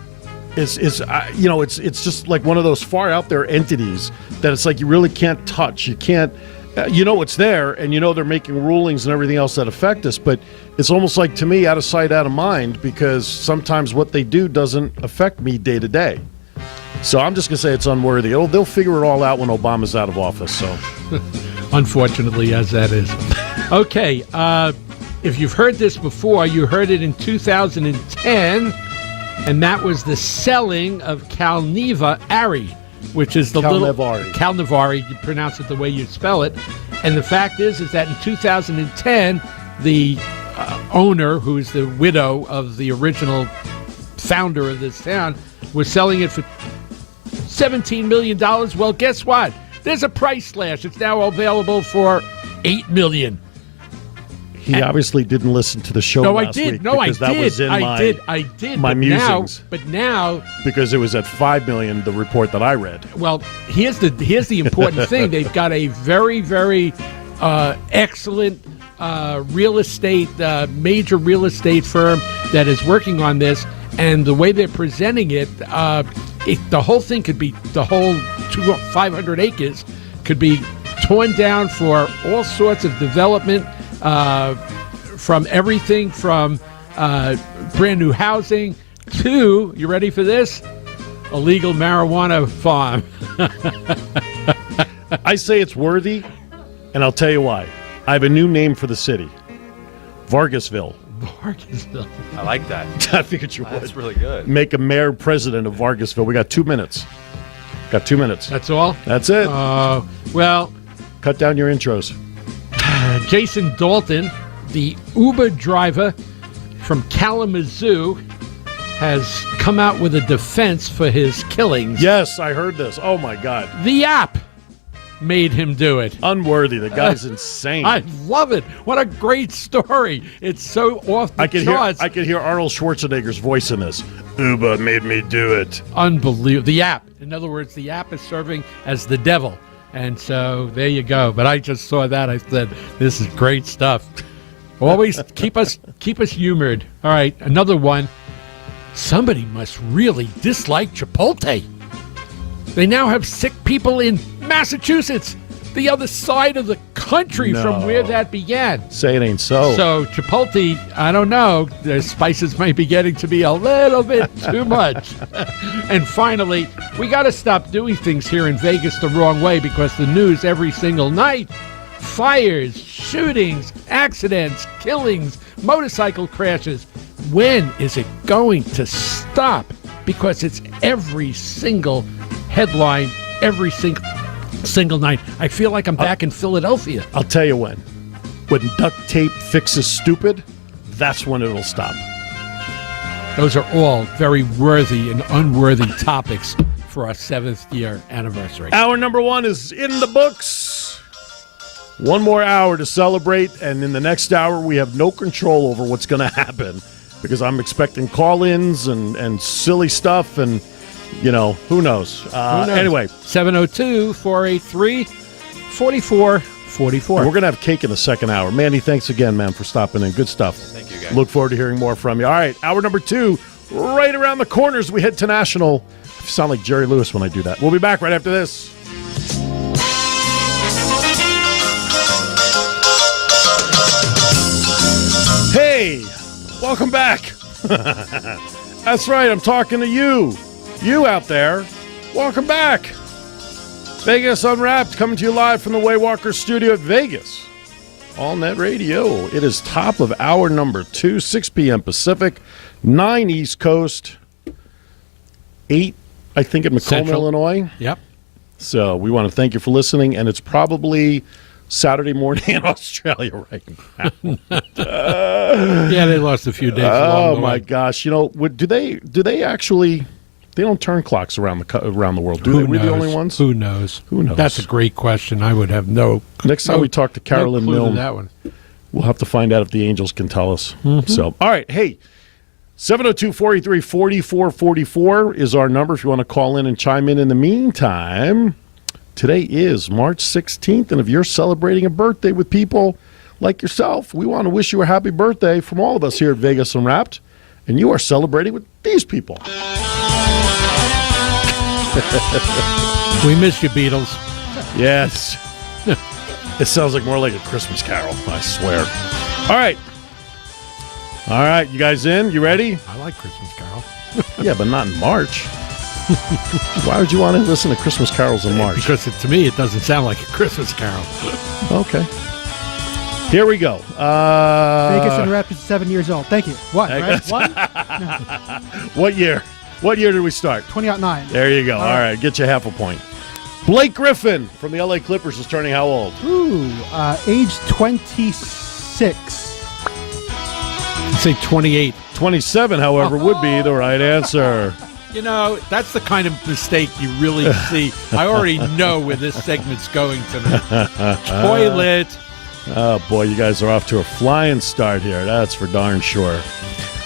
It's just like one of those far out there entities that it's like you really can't touch. You can't, it's there, and they're making rulings and everything else that affect us. But it's almost like, to me, out of sight, out of mind, because sometimes what they do doesn't affect me day to day. So I'm just gonna say it's unworthy. They'll figure it all out when Obama's out of office. So. Unfortunately, as that is. Okay, if you've heard this before, you heard it in 2010, and that was the selling of Calneva-Ari, which is the Calneva-Ari, you pronounce it the way you spell it. And the fact is that in 2010, the owner, who is the widow of the original founder of this town, was selling it for $17 million. Well, guess what? There's a price slash. It's now available for $8 million. He obviously didn't listen to the show last week. No, I did. That was in I did. My musings. But now, because it was at $5 million, the report that I read. Well, here's the important thing. They've got a very, very excellent real estate, major real estate firm that is working on this. And the way they're presenting it, the whole thing could be, the whole 500 acres could be torn down for all sorts of development, from everything from brand new housing to, you ready for this? A legal marijuana farm. I say it's worthy, and I'll tell you why. I have a new name for the city. Vargasville. I like that. I figured you would. That's really good. Make a mayor president of Vargasville. We got 2 minutes. That's all? That's it. Well, cut down your intros. Jason Dalton, the Uber driver from Kalamazoo, has come out with a defense for his killings. Yes, I heard this. Oh, my God. The app made him do it. Unworthy. The guy's insane. I love it. What a great story. It's so off the charts. I could hear Arnold Schwarzenegger's voice in this. Uber made me do it. Unbelievable. The app. In other words, the app is serving as the devil. And so there you go. But I just saw that. I said, this is great stuff. Always keep us humored. All right, another one. Somebody must really dislike Chipotle. They now have sick people in Massachusetts, the other side of the country from where that began. Say it ain't so. So Chipotle, I don't know. Their spices might be getting to be a little bit too much. And finally, we got to stop doing things here in Vegas the wrong way, because the news every single night, fires, shootings, accidents, killings, motorcycle crashes. When is it going to stop? Because it's every single headline, every single night. I feel like I'm back in Philadelphia. I'll tell you when. When duct tape fixes stupid, that's when it'll stop. Those are all very worthy and unworthy topics for our 7th year anniversary. Hour number 1 is in the books. One more hour to celebrate, and in the next hour, we have no control over what's going to happen because I'm expecting call-ins and silly stuff, and, who knows? Anyway. 702-483-4444. We're going to have cake in the second hour. Manny, thanks again, man, for stopping in. Good stuff. Thank you, guys. Look forward to hearing more from you. All right, hour number 2, right around the corner as we head to National. I sound like Jerry Lewis when I do that. We'll be back right after this. Hey, welcome back. That's right, I'm talking to you. You out there. Welcome back. Vegas Unwrapped, coming to you live from the Waywalker studio at Vegas. All Net Radio. It is top of hour number 2, 6 p.m. Pacific, 9 East Coast, 8, I think, in Macomb, Central. Illinois. Yep. So we want to thank you for listening, and it's probably Saturday morning in Australia right now. Yeah, they lost a few days. Oh my gosh! Do they actually? They don't turn clocks around the world, do they? We're the only ones. Who knows? Who knows? That's a great question. I would have no. Next time we talk to Carolyn no clue to Milne, that one. we'll have to find out if the angels can tell us. So, all right, hey. 702-483-4444 is our number if you want to call in and chime in. In the meantime, today is March 16th, and if you're celebrating a birthday with people like yourself, we want to wish you a happy birthday from all of us here at Vegas Unwrapped, and you are celebrating with these people. We miss you, Beatles. Yes. It sounds like more like a Christmas carol, I swear. All right, you guys in? You ready? I like Christmas Carol. Yeah, but not in March. Why would you want to listen to Christmas carols in March? Because to me, it doesn't sound like a Christmas carol. Okay. Here we go. Vegas Unwrapped is 7 years old. Thank you. What? Right? One? What year? What year did we start? 2009. There you go. All right, get you half a point. Blake Griffin from the LA Clippers is turning how old? Ooh, age 26. I'd say 28. 27, however, would be the right answer. That's the kind of mistake you really see. I already know where this segment's going tonight. Toilet. Oh, boy, you guys are off to a flying start here. That's for darn sure.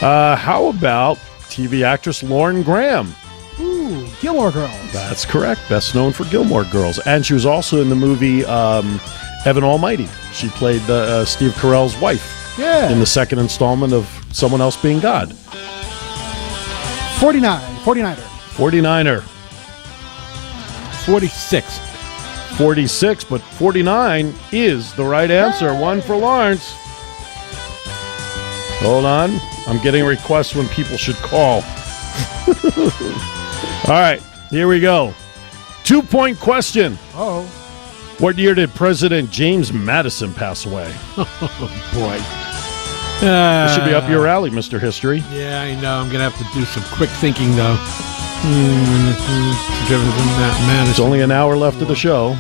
How about TV actress Lauren Graham? Ooh, Gilmore Girls. That's correct. Best known for Gilmore Girls. And she was also in the movie Evan Almighty. She played Steve Carell's wife. Yeah. In the second installment of Someone Else Being God. 49er. 49er. 46. 46, but 49 is the right answer. One for Lawrence. Hold on. I'm getting requests when people should call. All right, here we go. 2-point question. Oh. What year did President James Madison pass away? Oh, boy. This should be up your alley, Mr. History. Yeah, I know. I'm going to have to do some quick thinking, though. It's only an hour left of the show.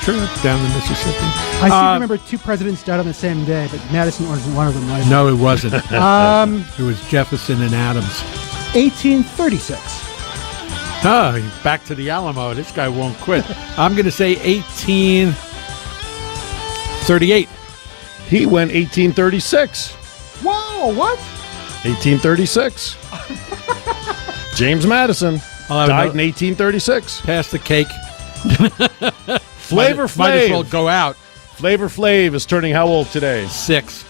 Trip down the Mississippi. I seem to remember 2 presidents died on the same day, but Madison wasn't one of them, right? No, it wasn't. It was Jefferson and Adams. 1836. Oh, back to the Alamo. This guy won't quit. I'm going to say 1838. He went 1836. Whoa, what? 1836. James Madison died in 1836. Pass the cake. Flavor Flav. Might as well go out. Flavor Flav is turning how old today? 6.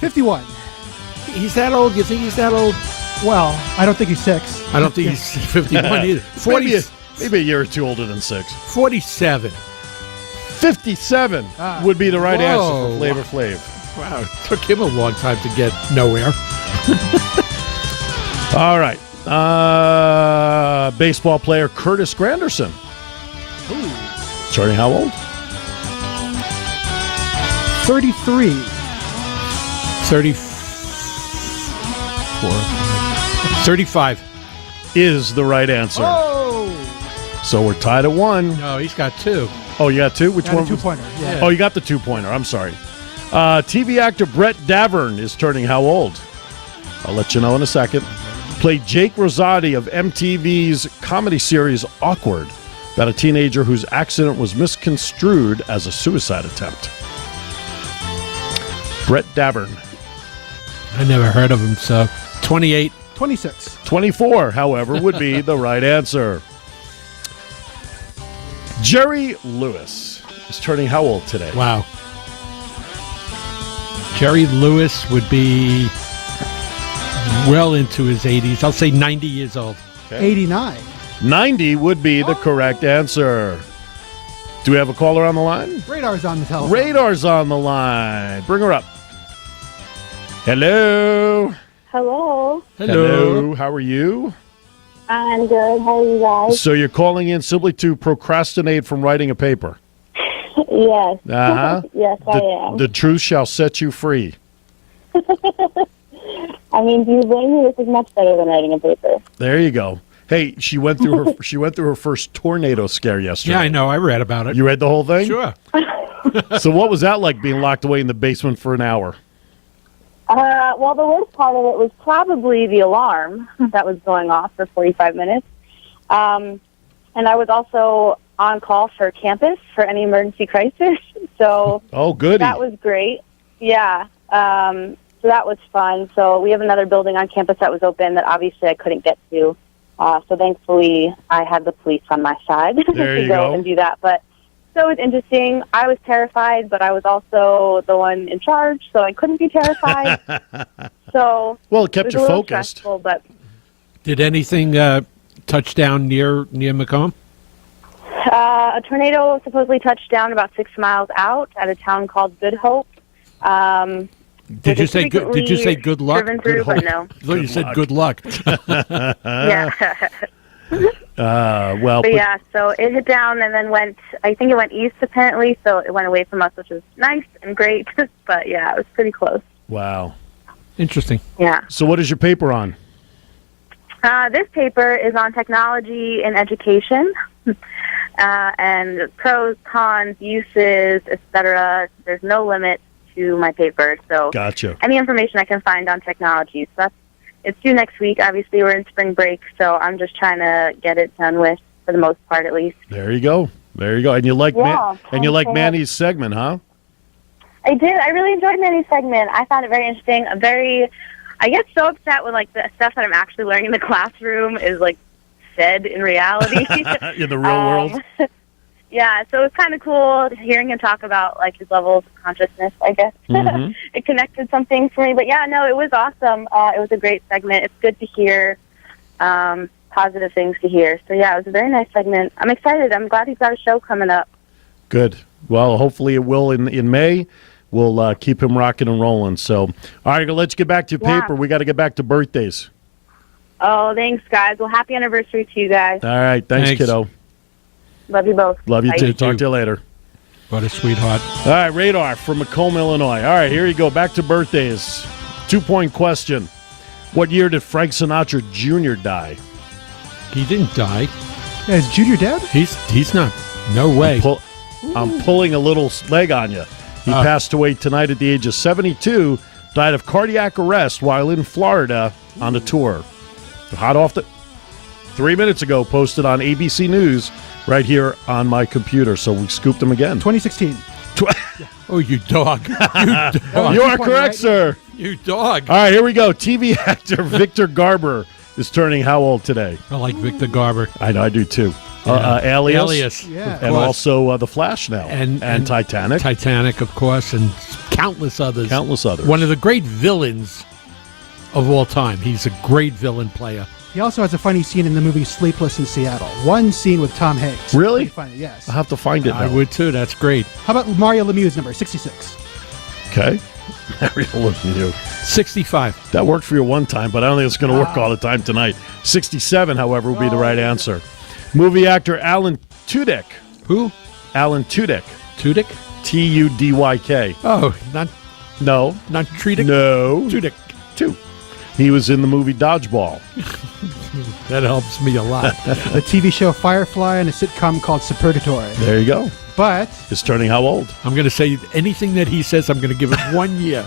51. He's that old? You think he's that old? Well, I don't think he's 6. I don't think he's 51 either. 40, maybe a year or two older than 6. 47. 57 would be the right answer for Flavor Flav. Wow, it took him a long time to get nowhere. All right. Baseball player Curtis Granderson. Ooh. Starting how old? 33. 35 is the right answer. Oh! So we're tied at 1. No, he's got 2. Oh, you got 2? Which Got one? a 2-pointer. Yeah. Oh, you got the 2-pointer. I'm sorry. TV actor Brett Davern is turning how old? I'll let you know in a second. Played Jake Rosati of MTV's comedy series Awkward. about a teenager whose accident was misconstrued as a suicide attempt? Brett Davern. I never heard of him, so 28. 26. 24, however, would be the right answer. Jerry Lewis is turning how old today? Wow. Jerry Lewis would be well into his 80s. I'll say 90 years old. 89. 90 would be the correct answer. Do we have a caller on the line? Radar's on the telephone. Radar's on the line. Bring her up. Hello. Hello. Hello. How are you? I'm good. How are you guys? So you're calling in simply to procrastinate from writing a paper? Yes. Uh-huh. Yes, I am. The truth shall set you free. I mean, do you blame me? This is much better than writing a paper. There you go. Hey, she went through her first tornado scare yesterday. Yeah, I know. I read about it. You read the whole thing? Sure. So what was that like, being locked away in the basement for an hour? Well, the worst part of it was probably the alarm that was going off for 45 minutes. And I was also on call for campus for any emergency crisis. So Oh, goody. that was great. Yeah. So that was fun. So we have another building on campus that was open that obviously I couldn't get to. So thankfully I had the police on my side There to you go go. and do that. But so it was interesting. I was terrified, but I was also the one in charge, so I couldn't be terrified. So Well, it it kept was you a little focused. stressful, but Did anything touch down near Macomb? a tornado supposedly touched down about 6 miles out at a town called Good Hope. Did you say good? Did you say good luck? Driven through, but no. I thought you said good luck. Yeah. Well, But yeah, so it hit down and then I think it went east apparently, so it went away from us, which was nice and great. But yeah, it was pretty close. wow. Interesting. Yeah. So what is your paper on? This paper is on technology and education, and pros, cons, uses, etc. There's no limit to my paper, so Gotcha. any information I can find on technology. So it's due next week. Obviously, we're in spring break, so I'm just trying to get it done with, for the most part, at least. There you go. There you go. And you like Yeah, thanks. Manny's segment, huh? I did. I really enjoyed Manny's segment. I found it very interesting. I get so upset when like the stuff that I'm actually learning in the classroom is like said in reality. In the real world. Yeah, so it was kind of cool hearing him talk about like his levels of consciousness, I guess. Mhm. It connected some things for me. But yeah, no, it was awesome. It was a great segment. It's good to hear positive things to hear. So yeah, it was a very nice segment. I'm excited. I'm glad he's got a show coming up. Good. Well, hopefully it will in May. We'll keep him rocking and rolling. So, all right, let's get back to Yeah. paper. We got to get back to birthdays. Oh, thanks, guys. Well, happy anniversary to you guys. All right. Thanks, Thanks. kiddo. Love you both. Love you Bye. too. Talk to you later. What a sweetheart. All right, Radar from Macomb, Illinois. All right, here you go. Back to birthdays. 2-point question. What year did Frank Sinatra Jr. die? He didn't die. Yeah, is Junior dead? He's not. No way. I'm pulling a little leg on you. He passed away tonight at the age of 72, died of cardiac arrest while in Florida on a tour. Hot off the 3 minutes ago, posted on ABC News right here on my computer. So we scooped him again. 2016. Oh, you dog. You dog. You are Point, correct, right? sir. You dog. All right, here we go. TV actor Victor Garber is turning how old today? I like Victor Garber. I know, I do too. Yeah. Alias. Yeah. And course. also The Flash now. And Titanic. Titanic, of course, and countless others. Countless others. One of the great villains of all time. He's a great villain player. He also has a funny scene in the movie Sleepless in Seattle. One scene with Tom Hanks. Really? Pretty funny, yes. I'll have to find it now. I would too. That's great. How about Mario Lemieux's number, 66? Okay. Mario Lemieux. 65. That worked for you one time, but I don't think it's going to work all the time tonight. 67, however, would be the right answer. Movie actor Alan Tudyk. Who? Alan Tudyk. Tudyk? Tudyk. Oh, not No. Tudyk. No. Tudyk. Two. He was in the movie Dodgeball. That helps me a lot. The TV show Firefly and a sitcom called Supergatory. There you go. But Is turning how old? I'm going to say anything that he says, I'm going to give it 1 year.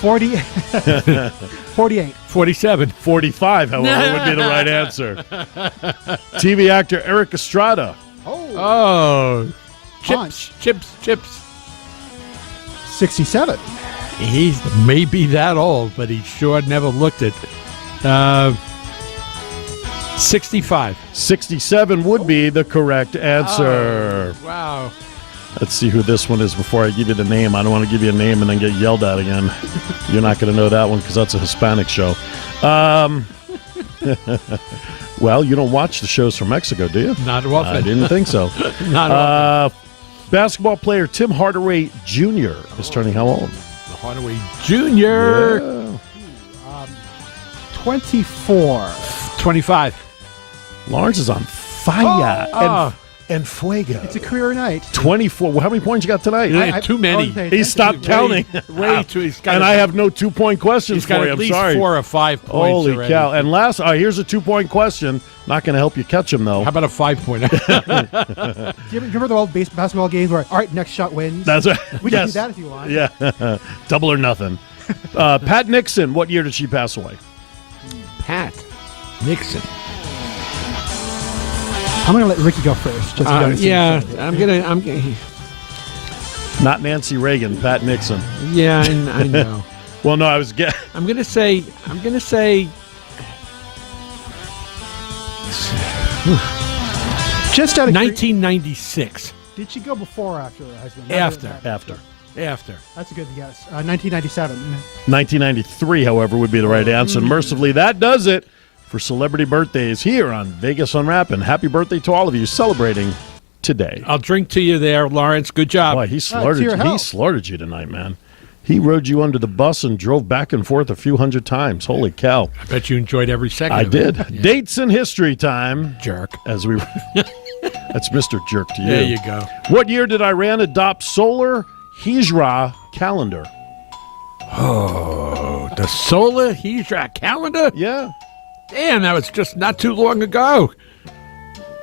40, 48. 47. 45, however, would be the right answer. TV actor Eric Estrada Oh, Punch. chips. 67. He's maybe that old, but he sure never looked it. 65. 67 would be the correct answer. Oh, wow. Let's see who this one is before I give you the name. I don't want to give you a name and then get yelled at again. You're not going to know that one because that's a Hispanic show. Well, you don't watch the shows from Mexico, do you? Not often. I didn't think so. Not often. Basketball player Tim Hardaway Jr. is turning how old? Hardaway Jr. Yeah. 24. 25. Lawrence is on fire. Oh. And fuego. It's a career night. 24. Well, how many points you got tonight? Too many. He stopped counting. Way too. He's got And I have no 2-point questions He's got for you. at I'm least sorry. 4 or 5 points. Holy already. cow. And last, here's a 2-point question. Not going to help you catch him, though. How about a 5-pointer? Do you remember the old basketball games where, all right, next shot wins? That's right. We can do that if you want. Yeah. Double or nothing. Pat Nixon, what year did she pass away? Pat Nixon. I'm going to let Ricky go first. Just to see Yeah, what's I'm gonna. Not Nancy Reagan, Pat Nixon. Yeah, I know. Well, no, I was I'm gonna say. Just out of 1996. Did she go before or after her husband? After. After. That's a good guess. 1997. 1993, however, would be the right answer. And mercifully, that does it for celebrity birthdays here on Vegas Unwrapped. And happy birthday to all of you celebrating today. I'll drink to you there, Lawrence. Good job. Boy, he slaughtered your you. He health. slaughtered you tonight, man. He rode you under the bus and drove back and forth a few hundred times. Holy cow. I bet you enjoyed every second I of did. it. Yeah. Dates in history time. Jerk. As we That's Mr. Jerk to you. There you go. What year did Iran adopt solar Hijra calendar? Oh, the solar Hijra calendar? Yeah. Damn, that was just not too long ago.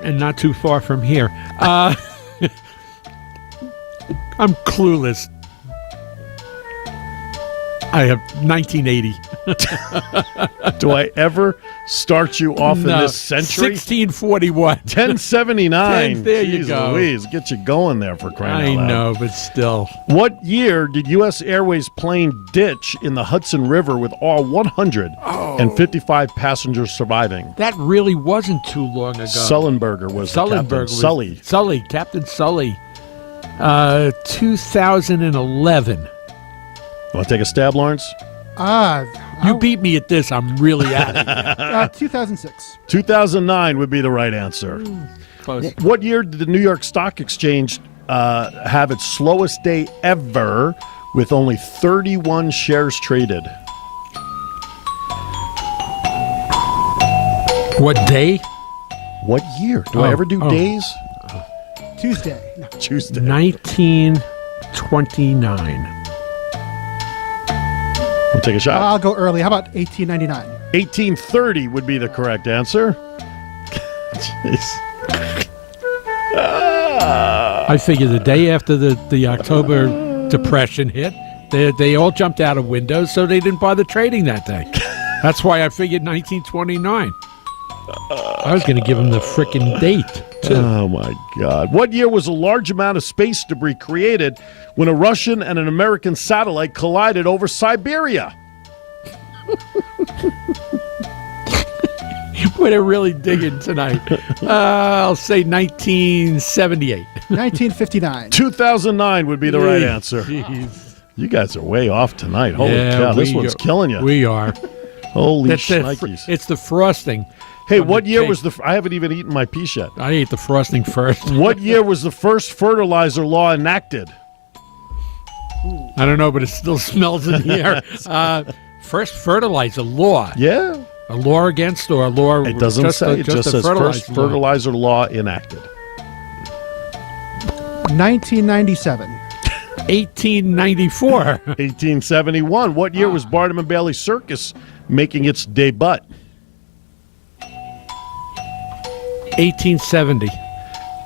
And not too far from here. I'm clueless. I have 1980. Do I ever start you off in this century? 1641. 1079. There you Jeez go. Louise, get you going there for crying I out loud. know, but still. What year did U.S. Airways plane ditch in the Hudson River with all 155 passengers surviving? That really wasn't too long ago. Sullenberger was the captain. Sully. Captain Sully. 2011. Want to take a stab, Lawrence? You beat me at this. I'm really out of it. 2006. 2009 would be the right answer. Close. What year did the New York Stock Exchange have its slowest day ever with only 31 shares traded? What day? What year? Do I ever do days? Tuesday. No. Tuesday. 1929. We'll take a shot. I'll go early. How about 1899? 1830 would be the correct answer. Jeez. I figure the day after the October Depression hit, they all jumped out of windows, so they didn't bother trading that day. That's why I figured 1929. I was going to give him the frickin' date, too. Oh, my God. What year was a large amount of space debris created when a Russian and an American satellite collided over Siberia? We're really digging tonight. I'll say 1978. 1959. 2009 would be the right answer. Jeez. You guys are way off tonight. Holy Yeah, cow, this we one's are- killing you. We are. Holy That's the shnikes. it's the frosting. Hey, on what the year cake. was I haven't even eaten my piece yet. I ate the frosting first. What year was the first fertilizer law enacted? I don't know, but it still smells in the air. First fertilizer law. Yeah. A law against or a law? It doesn't say. It just a says first law. fertilizer law enacted. 1997. 1894. 1871. What year was Barnum and Bailey Circus making its debut? 1870.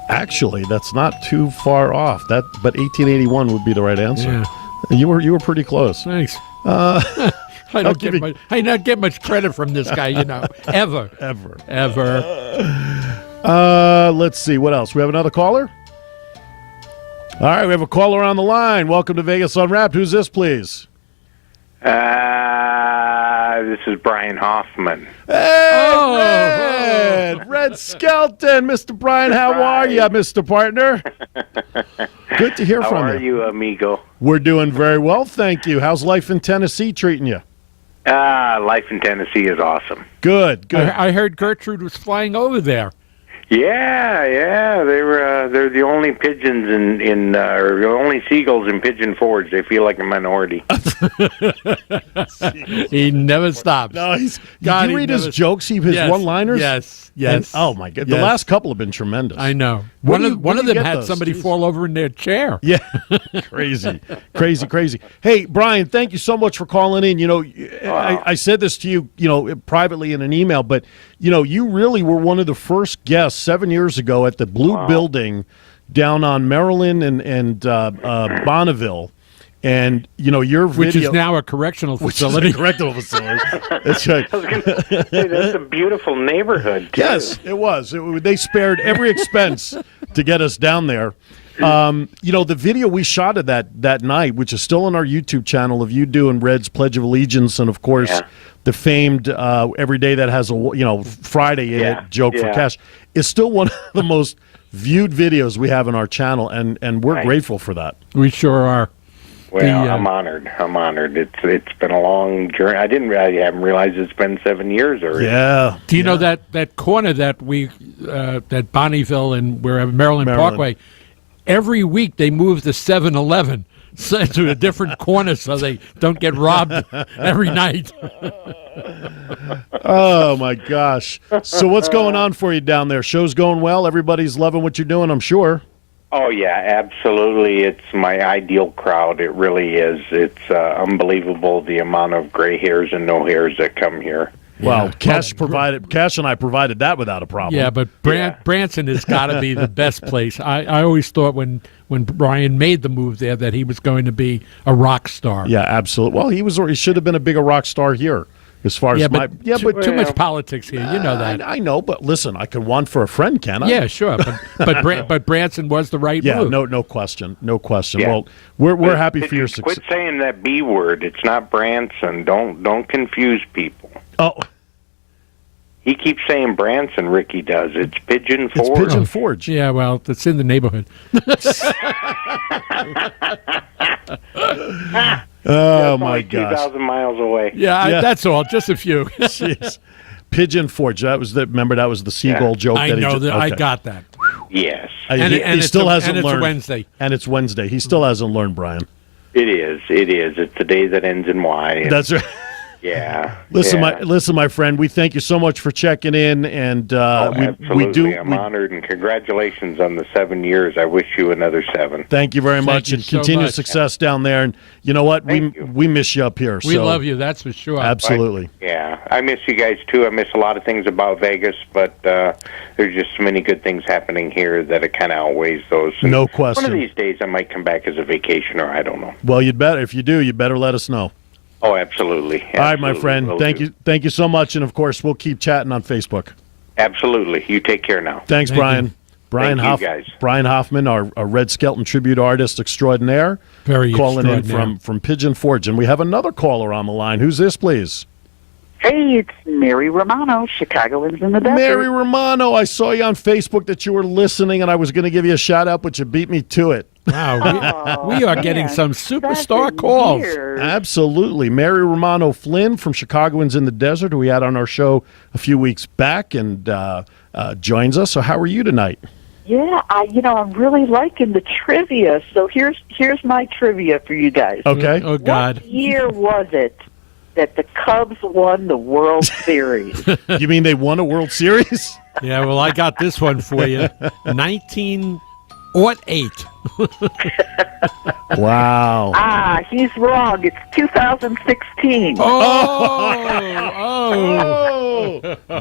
Actually, that's not too far off. But 1881 would be the right answer. Yeah. You were pretty close. Thanks. I'll I give you- not get much credit from this guy, ever. Ever. Let's see. What else? We have another caller? All right, we have a caller on the line. Welcome to Vegas Unwrapped. Who's this, please? This is Brian Hoffman. Hey, Red Skelton. Mr. Brian, how are you, Mr. Partner? Good to hear from you. How are you, amigo? We're doing very well, thank you. How's life in Tennessee treating you? Life in Tennessee is awesome. Good. I heard Gertrude was flying over there. Yeah. They're the only pigeons or the only seagulls in Pigeon Forge. They feel like a minority. He never stops. No, you read his jokes, his one-liners? Yes. And, oh, my God. The last couple have been tremendous. I know. One of them had somebody fall over in their chair. Yeah. Crazy. Hey, Brian, thank you so much for calling in. I said this to you, privately in an email, but, you really were one of the first guests 7 years ago at the Blue Building down on Maryland and Bonneville. And, your video. Which is now a correctional facility. That's right. I was going to say, that's a beautiful neighborhood, too. Yes, it was. They spared every expense to get us down there. The video we shot of that night, which is still on our YouTube channel, of you doing Red's Pledge of Allegiance, and, of course, the famed Every Day That Has a, Friday in it, Joke for Cash, is still one of the most viewed videos we have on our channel, and we're grateful for that. We sure are. Well, I'm honored. It's been a long journey. I haven't realized it's been 7 years already. Yeah. Do you know that corner that that Bonneville and wherever Maryland Parkway, every week they move the 7-Eleven to a different corner so they don't get robbed every night. Oh, my gosh. So what's going on for you down there? Show's going well? Everybody's loving what you're doing, I'm sure. Oh, yeah, absolutely. It's my ideal crowd. It really is. It's unbelievable the amount of gray hairs and no hairs that come here. Well, Cash and I provided that without a problem. Yeah, but Branson has got to be the best place. I always thought when Brian made the move there that he was going to be a rock star. Yeah, absolutely. Well, he should have been a bigger rock star here. As far as too much politics here. You know that. I know, but listen, I can want for a friend, can I? Yeah, sure. But Branson was the right move. Yeah, no question. Yeah. Well, we're happy for your success. Quit saying that B word. It's not Branson. Don't confuse people. Oh. He keeps saying Branson, Ricky does. It's Pigeon Forge. It's Pigeon Forge. Yeah, well, it's in the neighborhood. Oh, my gosh. 2,000 miles away. Yeah, that's all. Just a few. Jeez. Pigeon Forge. Remember that was the seagull joke. I got that. Yes. He still hasn't learned. It's Wednesday. And it's Wednesday. He still hasn't learned, Brian. It is. It's the day that ends in Y. That's right. Yeah. Listen, my friend. We thank you so much for checking in, and absolutely. I'm honored, and congratulations on the 7 years. I wish you another 7. Thank you very much, and continued success down there. And you know what? We miss you up here. We love you. That's for sure. Absolutely. I miss you guys too. I miss a lot of things about Vegas, but there's just so many good things happening here that it kind of outweighs those. And no question. One of these days, I might come back as a vacationer. I don't know. Well, you'd better. If you do, you better let us know. Oh, absolutely. All right, my friend. Thank you so much, and of course, we'll keep chatting on Facebook. Absolutely. You take care now. Thanks, Brian. You. Brian Hoffman, our Red Skelton tribute artist extraordinaire, calling in from Pigeon Forge, and we have another caller on the line. Who's this, please? Hey, it's Mary Romano, Chicagoans in the desert. Mary Romano, I saw you on Facebook that you were listening, and I was going to give you a shout-out, but you beat me to it. Wow, we are getting some superstar calls. Absolutely. Mary Romano Flynn from Chicagoans in the Desert, who we had on our show a few weeks back, and joins us. So how are you tonight? Yeah, I'm really liking the trivia. So here's my trivia for you guys. Okay. Oh, God. What year was it that the Cubs won the World Series? You mean they won a World Series? Yeah, well, I got this one for you. 1908. Wow. He's wrong. It's 2016. Oh,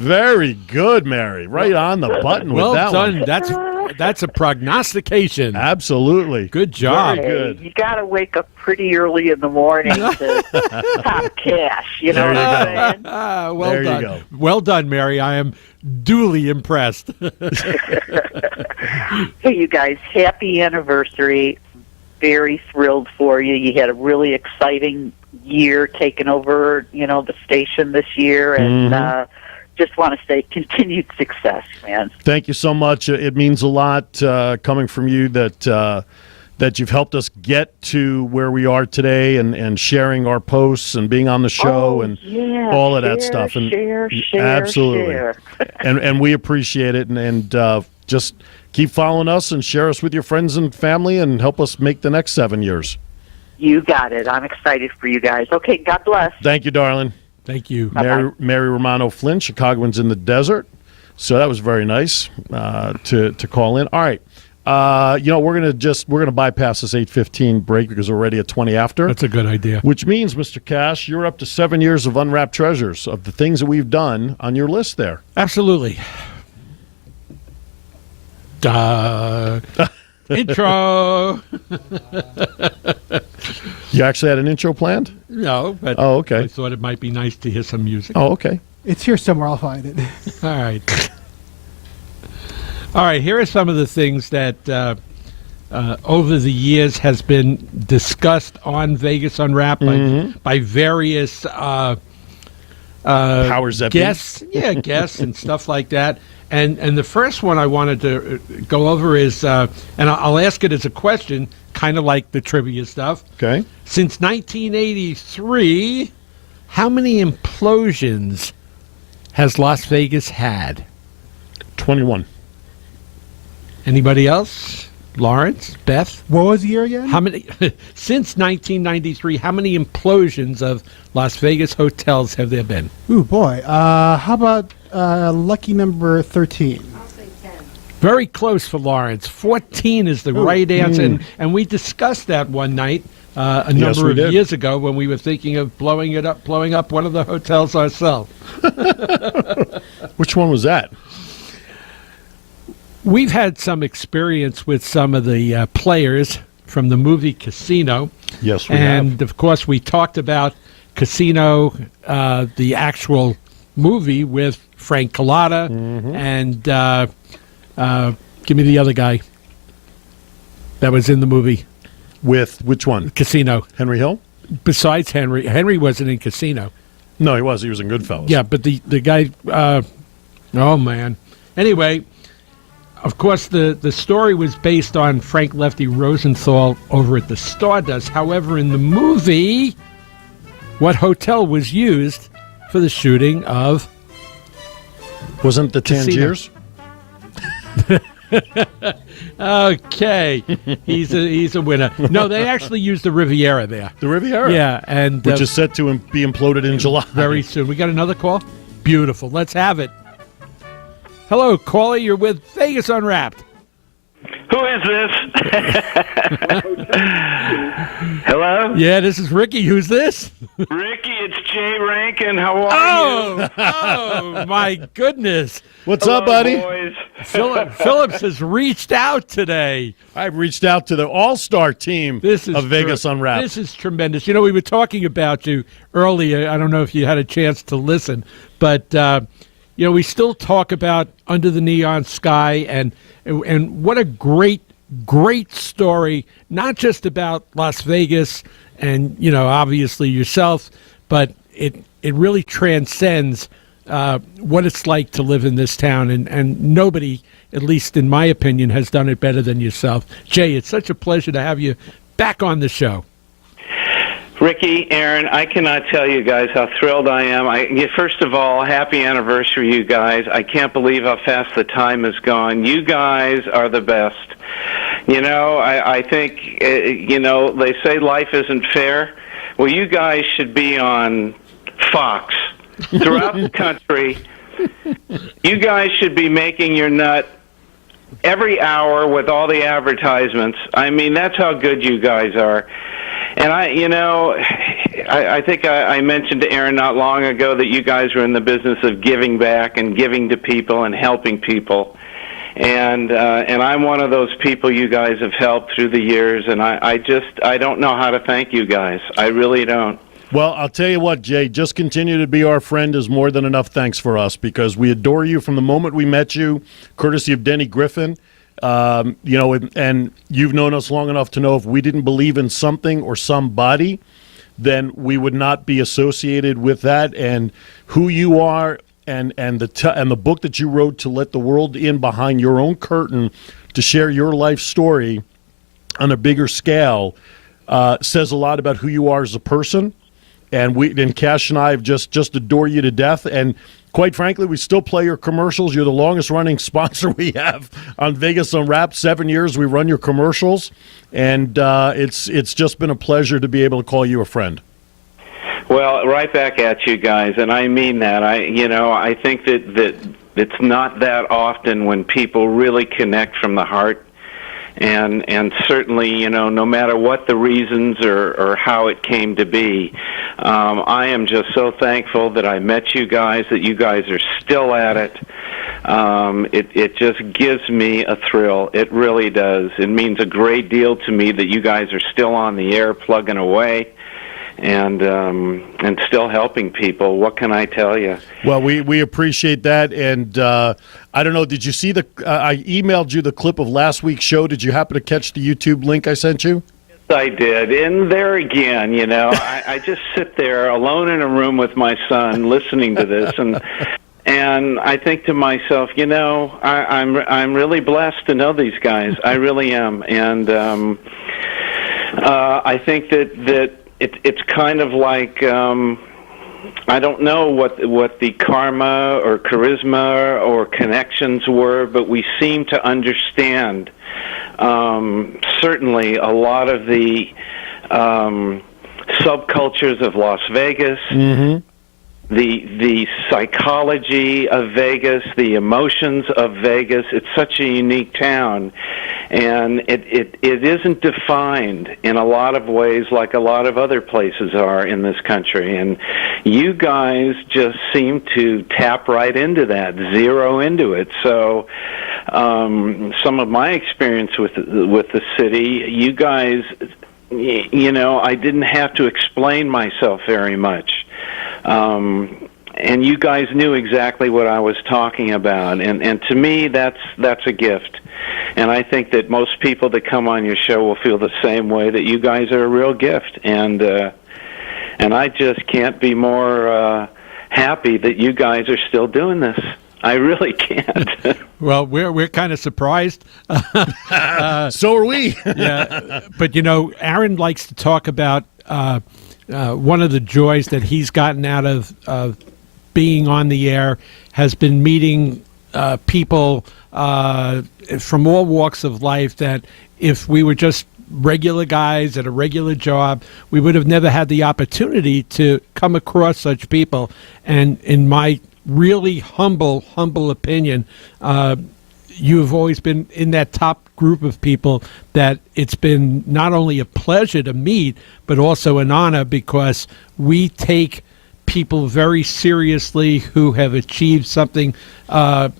very good, Mary. Right on the button with that one. Well done. that's a prognostication. Absolutely. Good job. Very good. You got to wake up pretty early in the morning to top cash. You know There what you I'm saying? Well There you done. go. Well done, Mary. I am duly impressed. Hey, you guys, happy anniversary. Very thrilled for you. You had a really exciting year taking over, the station this year, and just want to say continued success, man. Thank you so much. It means a lot coming from you that you've helped us get to where we are today and sharing our posts and being on the show and all of that stuff. And Share, absolutely. share. and we appreciate it. And just keep following us and share us with your friends and family and help us make the next 7 years. You got it. I'm excited for you guys. Okay, God bless. Thank you, darling. Thank you. Mary Romano Flynn, Chicagoans in the Desert. So that was very nice to call in. All right. We're gonna bypass this 8:15 break because we're already at 20 after. That's a good idea. Which means, Mr. Cash, you're up to 7 years of unwrapped treasures of the things that we've done on your list there. Absolutely. Intro. You actually had an intro planned? No, but Oh, okay. I thought it might be nice to hear some music. Oh, okay. It's here somewhere. I'll find it. All right. All right, here are some of the things that over the years has been discussed on Vegas Unwrapped by various Powers that be. guests and stuff like that. And the first one I wanted to go over is, and I'll ask it as a question, kind of like the trivia stuff. Okay. Since 1983, how many implosions has Las Vegas had? 21. Anybody else? Lawrence? Beth? What was the year again? How many? Since 1993, how many implosions of Las Vegas hotels have there been? Ooh, boy. How about lucky number 13? Very close for Lawrence. 14 is the right answer. And we discussed that one night a number of years ago when we were thinking of blowing up one of the hotels ourselves. Which one was that? We've had some experience with some of the players from the movie Casino. Yes, we and have. of course, we talked about Casino, the actual movie with Frank Collada and give me the other guy that was in the movie. With which one? Casino. Henry Hill? Besides Henry. Henry wasn't in Casino. No, he was. He was in Goodfellas. Yeah, but the guy, oh, man. Anyway, of course, the story was based on Frank Lefty Rosenthal over at the Stardust. However, in the movie, what hotel was used for the shooting of Wasn't the Casino. Tangiers? Okay, he's a winner. No, they actually used the Riviera there. The Riviera? Yeah, and Which is set to be imploded in July. very soon. We got another call? Beautiful. Let's have it. Hello, caller. You're with Vegas Unwrapped. Who is this? Hello? Yeah, this is Ricky. Who's this? Ricky, it's Jay Rankin. How are you? Oh, my goodness. What's Hello, up, buddy? boys. Phillips has reached out today. I've reached out to the all-star team of Vegas Unwrapped. This is tremendous. You know, we were talking about you earlier. I don't know if you had a chance to listen, but, we still talk about Under the Neon Sky and what a great story, not just about Las Vegas and, obviously yourself, but it really transcends what it's like to live in this town. And nobody, at least in my opinion, has done it better than yourself. Jay, it's such a pleasure to have you back on the show. Ricky, Aaron, I cannot tell you guys how thrilled I am. First of all, happy anniversary, you guys. I can't believe how fast the time has gone. You guys are the best. I think, they say life isn't fair. Well, you guys should be on Fox throughout the country. You guys should be making your nut every hour with all the advertisements. I mean, that's how good you guys are. And I think I mentioned to Aaron not long ago that you guys were in the business of giving back and giving to people and helping people. and I'm one of those people you guys have helped through the years, and I don't know how to thank you guys. I really don't. Well, I'll tell you what, Jay, just continue to be our friend is more than enough thanks for us, because we adore you from the moment we met you, courtesy of Denny Griffin. And you've known us long enough to know if we didn't believe in something or somebody, then we would not be associated with that. And who you are and the book that you wrote to let the world in behind your own curtain to share your life story on a bigger scale says a lot about who you are as a person. And Cash and I have just adore you to death. And quite frankly, we still play your commercials. You're the longest running sponsor we have on Vegas Unwrapped. 7 years we run your commercials, and it's just been a pleasure to be able to call you a friend. Well, right back at you guys, and I mean that. I think that it's not that often when people really connect from the heart. And certainly, no matter what the reasons or how it came to be, I am just so thankful that I met you guys, that you guys are still at it. It just gives me a thrill. It really does. It means a great deal to me that you guys are still on the air, plugging away, and still helping people. What can I tell you? Well, we appreciate that, and I don't know, did you see I emailed you the clip of last week's show. Did you happen to catch the YouTube link I sent you? Yes, I did. And there again, I just sit there alone in a room with my son listening to this, and I think to myself, I'm really blessed to know these guys. I really am. And I think that it's kind of like, I don't know what the karma or charisma or connections were, but we seem to understand certainly a lot of the subcultures of Las Vegas, the psychology of Vegas, the emotions of Vegas. It's such a unique town, and it isn't defined in a lot of ways like a lot of other places are in this country. And you guys just seem to tap right into that, zero into it. So some of my experience with the city, you guys, I didn't have to explain myself very much. And you guys knew exactly what I was talking about, and to me, that's a gift. And I think that most people that come on your show will feel the same way, that you guys are a real gift. And I just can't be more happy that you guys are still doing this. I really can't. Well, we're kind of surprised. So are we. Yeah, but Aaron likes to talk about one of the joys that he's gotten out of being on the air has been meeting people from all walks of life that if we were just regular guys at a regular job, we would have never had the opportunity to come across such people. And in my really humble opinion, you have always been in that top group of people that it's been not only a pleasure to meet, but also an honor, because we take people very seriously who have achieved something better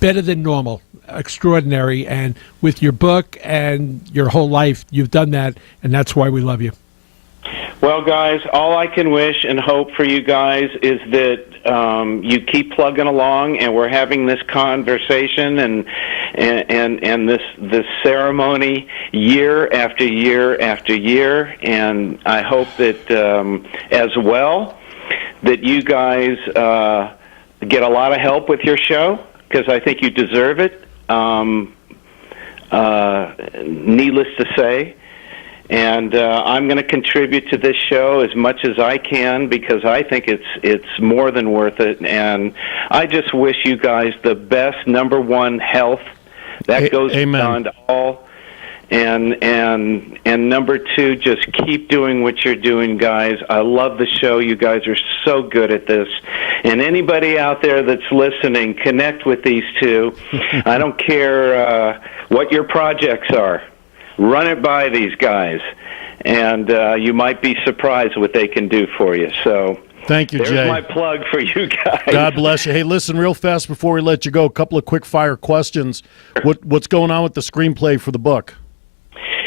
than normal, extraordinary. And with your book and your whole life, you've done that, and that's why we love you. Well, guys, all I can wish and hope for you guys is that you keep plugging along, and we're having this conversation and this ceremony year after year after year. And I hope that as well that you guys get a lot of help with your show, because I think you deserve it. Needless to say. And I'm going to contribute to this show as much as I can, because I think it's more than worth it. And I just wish you guys the best. Number one, health. That goes beyond all. And number two, just keep doing what you're doing, guys. I love the show. You guys are so good at this. And anybody out there that's listening, connect with these two. I don't care what your projects are. Run it by these guys, and you might be surprised what they can do for you. So Thank you, There's Jay. my plug for you guys. God bless you. Hey, listen, real fast before we let you go, a couple of quick-fire questions. What's going on with the screenplay for the book?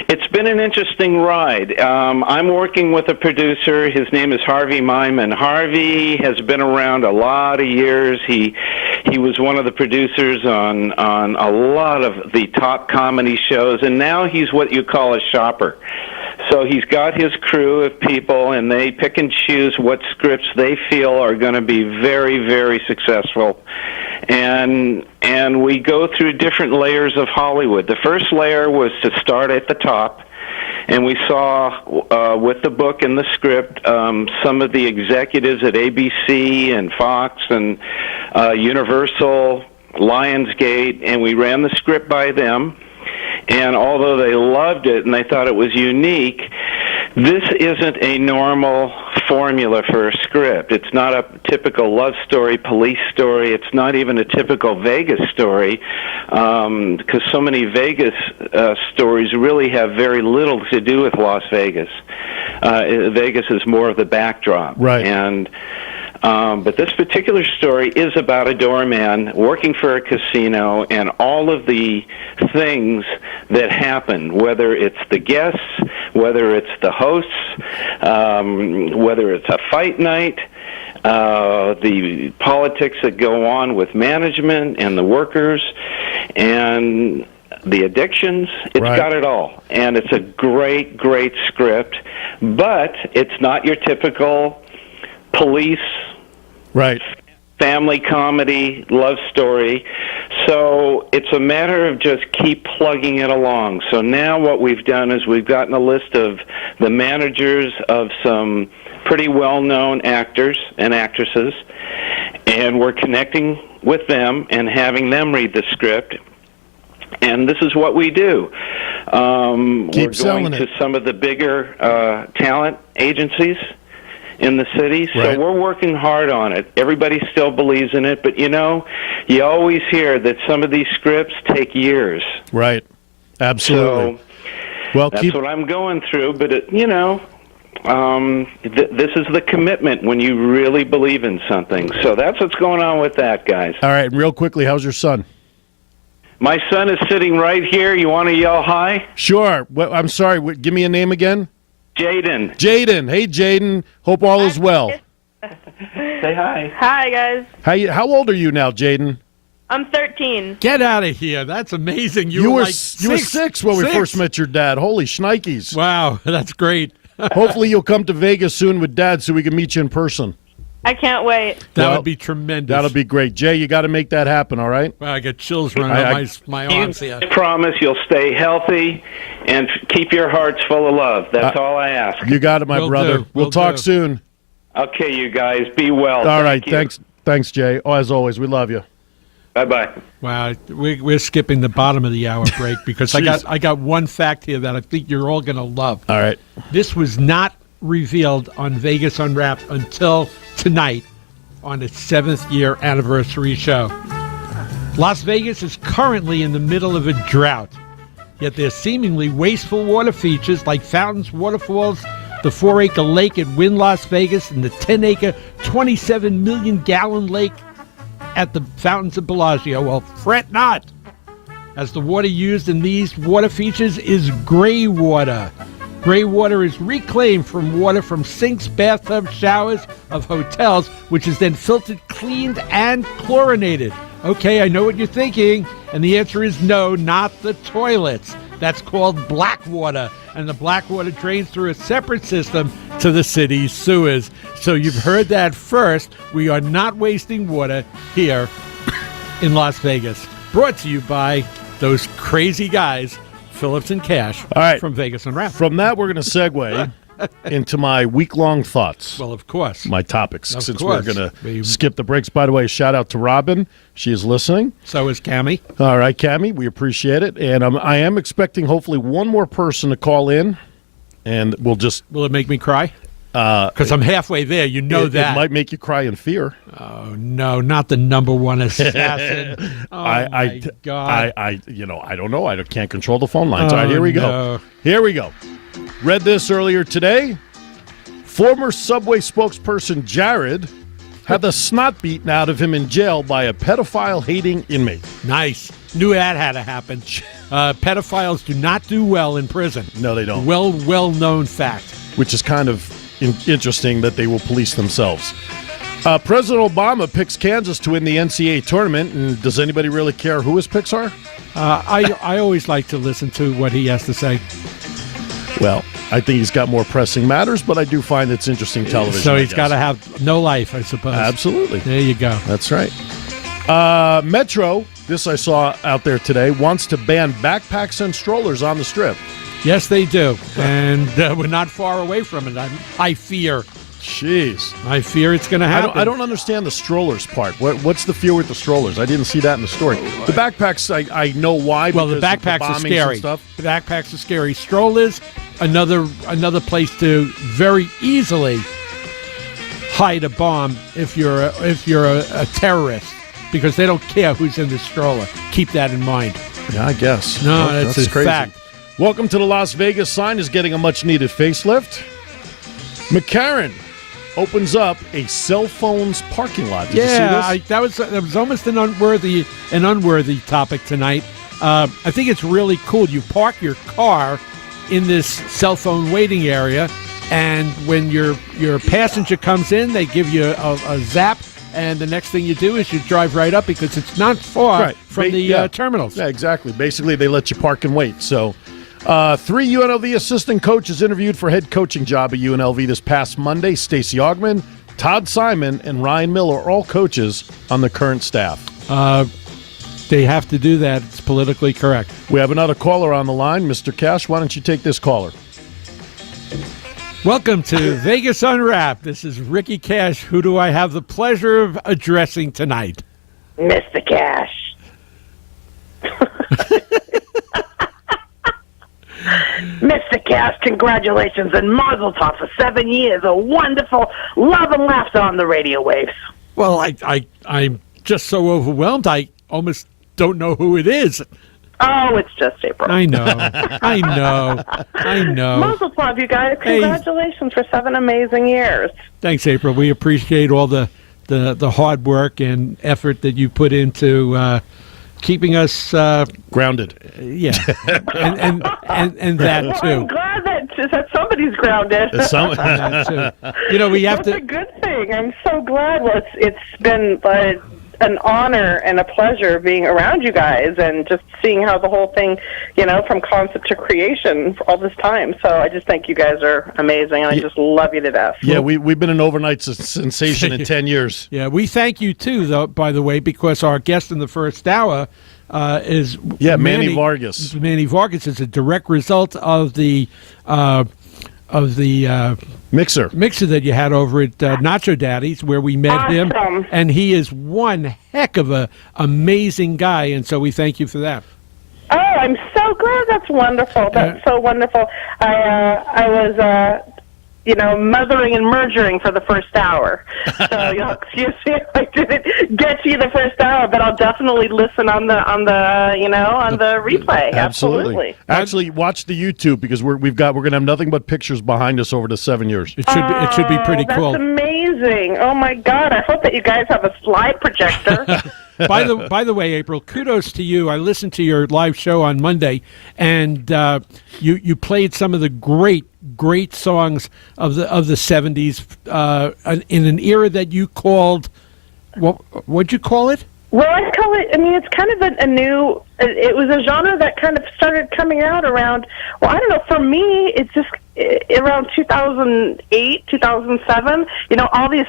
It's been an interesting ride. I'm working with a producer. His name is Harvey Myman. Harvey has been around a lot of years. He was one of the producers on a lot of the top comedy shows, and now he's what you call a shopper. So he's got his crew of people, and they pick and choose what scripts they feel are going to be very, very successful. And we go through different layers of Hollywood. The first layer was to start at the top, and we saw with the book and the script some of the executives at ABC and Fox and Universal, Lionsgate, and we ran the script by them. And although they loved it and they thought it was unique, this isn't a normal formula for a script. It's not a typical love story, police story. It's not even a typical Vegas story, because so many Vegas stories really have very little to do with Las Vegas. Vegas is more of the backdrop. Right. But this particular story is about a doorman working for a casino and all of the things that happen, whether it's the guests, whether it's the hosts, whether it's a fight night, the politics that go on with management and the workers, and the addictions. It's got it all. And it's a great, great script, but it's not your typical police family comedy, love story. So it's a matter of just keep plugging it along. So now what we've done is we've gotten a list of the managers of some pretty well-known actors and actresses, and we're connecting with them and having them read the script. And this is what we do. We're going to some of the bigger talent agencies in the city, so we're working hard on it. Everybody still believes in it, but you always hear that some of these scripts take years. Right. Absolutely. So that's what I'm going through, but this is the commitment when you really believe in something. So that's what's going on with that, guys. All right, and real quickly, how's your son? My son is sitting right here. You want to yell hi? Sure. I'm sorry, give me a name again. Jayden. Jayden. Hey, Jayden. Hope all is well. Say hi. Hi, guys. How old are you now, Jayden? I'm 13. Get out of here. That's amazing. You were like you were 6 when we first met your dad. Holy shnikes. Wow, that's great. Hopefully you'll come to Vegas soon with Dad so we can meet you in person. I can't wait. That would be tremendous. That'll be great. Jay, you got to make that happen, all right? Wow, I get chills running down my arms here. I promise you'll stay healthy and keep your hearts full of love. That's all I ask. You got it, my brother. We'll talk soon. Okay, you guys. Be well. All right. Thanks, Jay. Oh, as always, we love you. Bye-bye. Wow, we're skipping the bottom of the hour break because I got one fact here that I think you're all going to love. All right. This was not revealed on Vegas Unwrapped until tonight on its 7th year anniversary show. Las Vegas is currently in the middle of a drought, yet their seemingly wasteful water features like fountains, waterfalls, the 4-acre lake at Wynn Las Vegas, and the 10-acre, 27 million gallon lake at the Fountains of Bellagio. Well, fret not, as the water used in these water features is gray water. Gray water is reclaimed from water from sinks, bathtubs, showers of hotels, which is then filtered, cleaned, and chlorinated. Okay, I know what you're thinking, and the answer is no, not the toilets. That's called black water, and the black water drains through a separate system to the city's sewers. So you've heard that first. We are not wasting water here in Las Vegas. Brought to you by those crazy guys, Phillips and Cash, from Vegas Unwrapped. From that, we're going to segue into my week-long thoughts. Well, of course. My topics, Of since course. we're going to skip the breaks. By the way, shout out to Robin. She is listening. So is Cammie. All right, Cammie, we appreciate it. And I am expecting hopefully one more person to call in, and we'll just... Will it make me cry? Because I'm halfway there. You know that. It might make you cry in fear. Oh, no, not the number one assassin. Oh, my God. I don't know. I can't control the phone lines. All right, here we go. No. Here we go. Read this earlier today. Former Subway spokesperson Jared had the snot beaten out of him in jail by a pedophile-hating inmate. Nice. Knew that had to happen. Pedophiles do not do well in prison. No, they don't. Well-known fact. Which is kind of interesting that they will police themselves. President Obama picks Kansas to win the NCAA tournament, and does anybody really care who his picks are? I always like to listen to what he has to say. Well, I think he's got more pressing matters, but I do find it's interesting television. So he's got to have no life, I suppose. Absolutely. There you go. That's right. Metro, this I saw out there today, wants to ban backpacks and strollers on the Strip. Yes, they do. And we're not far away from it, I fear. Jeez. I fear it's going to happen. I don't understand the strollers part. What's the fear with the strollers? I didn't see that in the story. The backpacks, I know why. Well, the backpacks are scary. The backpacks are scary. Strollers, another place to very easily hide a bomb if you're a terrorist, because they don't care who's in the stroller. Keep that in mind. Yeah, I guess. No, that's a crazy. fact. Welcome to the Las Vegas sign is getting a much-needed facelift. McCarran opens up a cell phones parking lot. Did you see this? That was almost an unworthy topic tonight. I think it's really cool. You park your car in this cell phone waiting area, and when your passenger comes in, they give you a zap, and the next thing you do is you drive right up because it's not far from the terminals. Yeah, exactly. Basically, they let you park and wait. So 3 UNLV assistant coaches interviewed for head coaching job at UNLV this past Monday. Stacey Augman, Todd Simon, and Ryan Miller are all coaches on the current staff. They have to do that. It's politically correct. We have another caller on the line. Mr. Cash, why don't you take this caller? Welcome to Vegas Unwrapped. This is Ricky Cash. Who do I have the pleasure of addressing tonight? Mr. Cash. Mr. Cash, congratulations and mazel tov for 7 years. A wonderful love and laughter on the radio waves. Well, I'm just so overwhelmed. I almost don't know who it is. Oh, it's just April. I know. Mazel tov, you guys. Congratulations for 7 amazing years. Thanks, April. We appreciate all the hard work and effort that you put into keeping us grounded. Yeah, and that too. I'm glad that somebody's grounded. That too. You know, we have That's a good thing. I'm so glad. Well, it's been an honor and a pleasure being around you guys and just seeing how the whole thing, from concept to creation for all this time. So I just think you guys are amazing, and I just love you to death. Yeah, we've been an overnight sensation in 10 years. Yeah, we thank you too, though. By the way, because our guest in the first hour is Manny Vargas. Manny Vargas is a direct result of the mixer that you had over at Nacho Daddy's, where we met him, and he is one heck of a amazing guy, and so we thank you for that. Oh, I'm so glad. That's wonderful. That's so wonderful. I was mothering and mergering for the first hour. So excuse me if I didn't get to you the first hour, but I'll definitely listen on the replay. Absolutely. Actually, watch the YouTube, because we're going to have nothing but pictures behind us over the 7 years. It should be pretty cool. That's amazing. Oh my God! I hope that you guys have a slide projector. By the way, April, kudos to you. I listened to your live show on Monday, and you played some of the great songs of the 70s in an era that you called, what'd you call it? Well, I call it, it's kind of a new, it was a genre that kind of started coming out around, I don't know, for me, it's just around 2008, 2007, all these,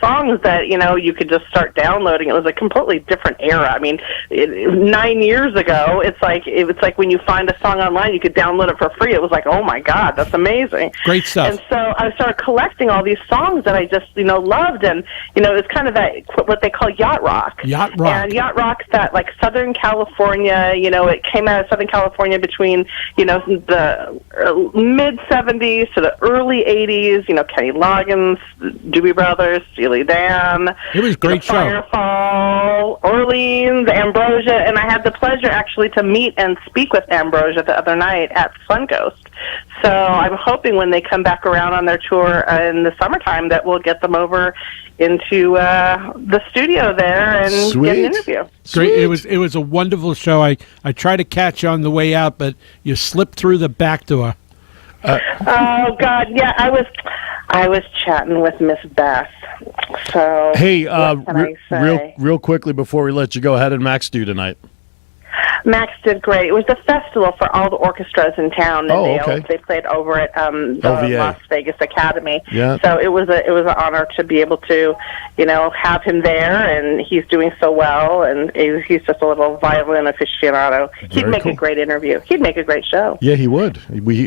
songs that, you could just start downloading. It was a completely different era. 9 years ago, it's like when you find a song online, you could download it for free. It was like, oh my God, that's amazing. Great stuff. And so I started collecting all these songs that I just, loved. And, it was kind of that, what they call yacht rock. Yacht rock. And yacht rock's that, like, Southern California, it came out of Southern California between, the mid-70s to the early 80s, Kenny Loggins, Doobie Brothers, Steely Dan. It was a great show. Firefall. Orleans, Ambrosia, and I had the pleasure actually to meet and speak with Ambrosia the other night at Sun Coast. So I'm hoping when they come back around on their tour in the summertime that we'll get them over into the studio there and get an interview. Great. It was a wonderful show. I tried to catch you on the way out, but you slipped through the back door. Oh God, yeah, I was chatting with Miss Beth. So hey, what can I say? real quickly before we let you go, how did Max do tonight? Max did great. It was the festival for all the orchestras in town. And okay. They played over at the Las Vegas Academy. Yeah. So it was an honor to be able to, have him there, and he's doing so well, and he's just a little violin aficionado. He'd make a great interview. He'd make a great show. Yeah, he would.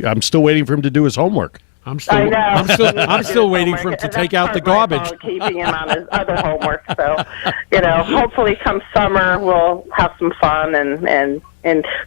I'm still waiting for him to do his homework. I'm still waiting for him to take out the garbage. Keeping him on his other homework. So, hopefully come summer we'll have some fun and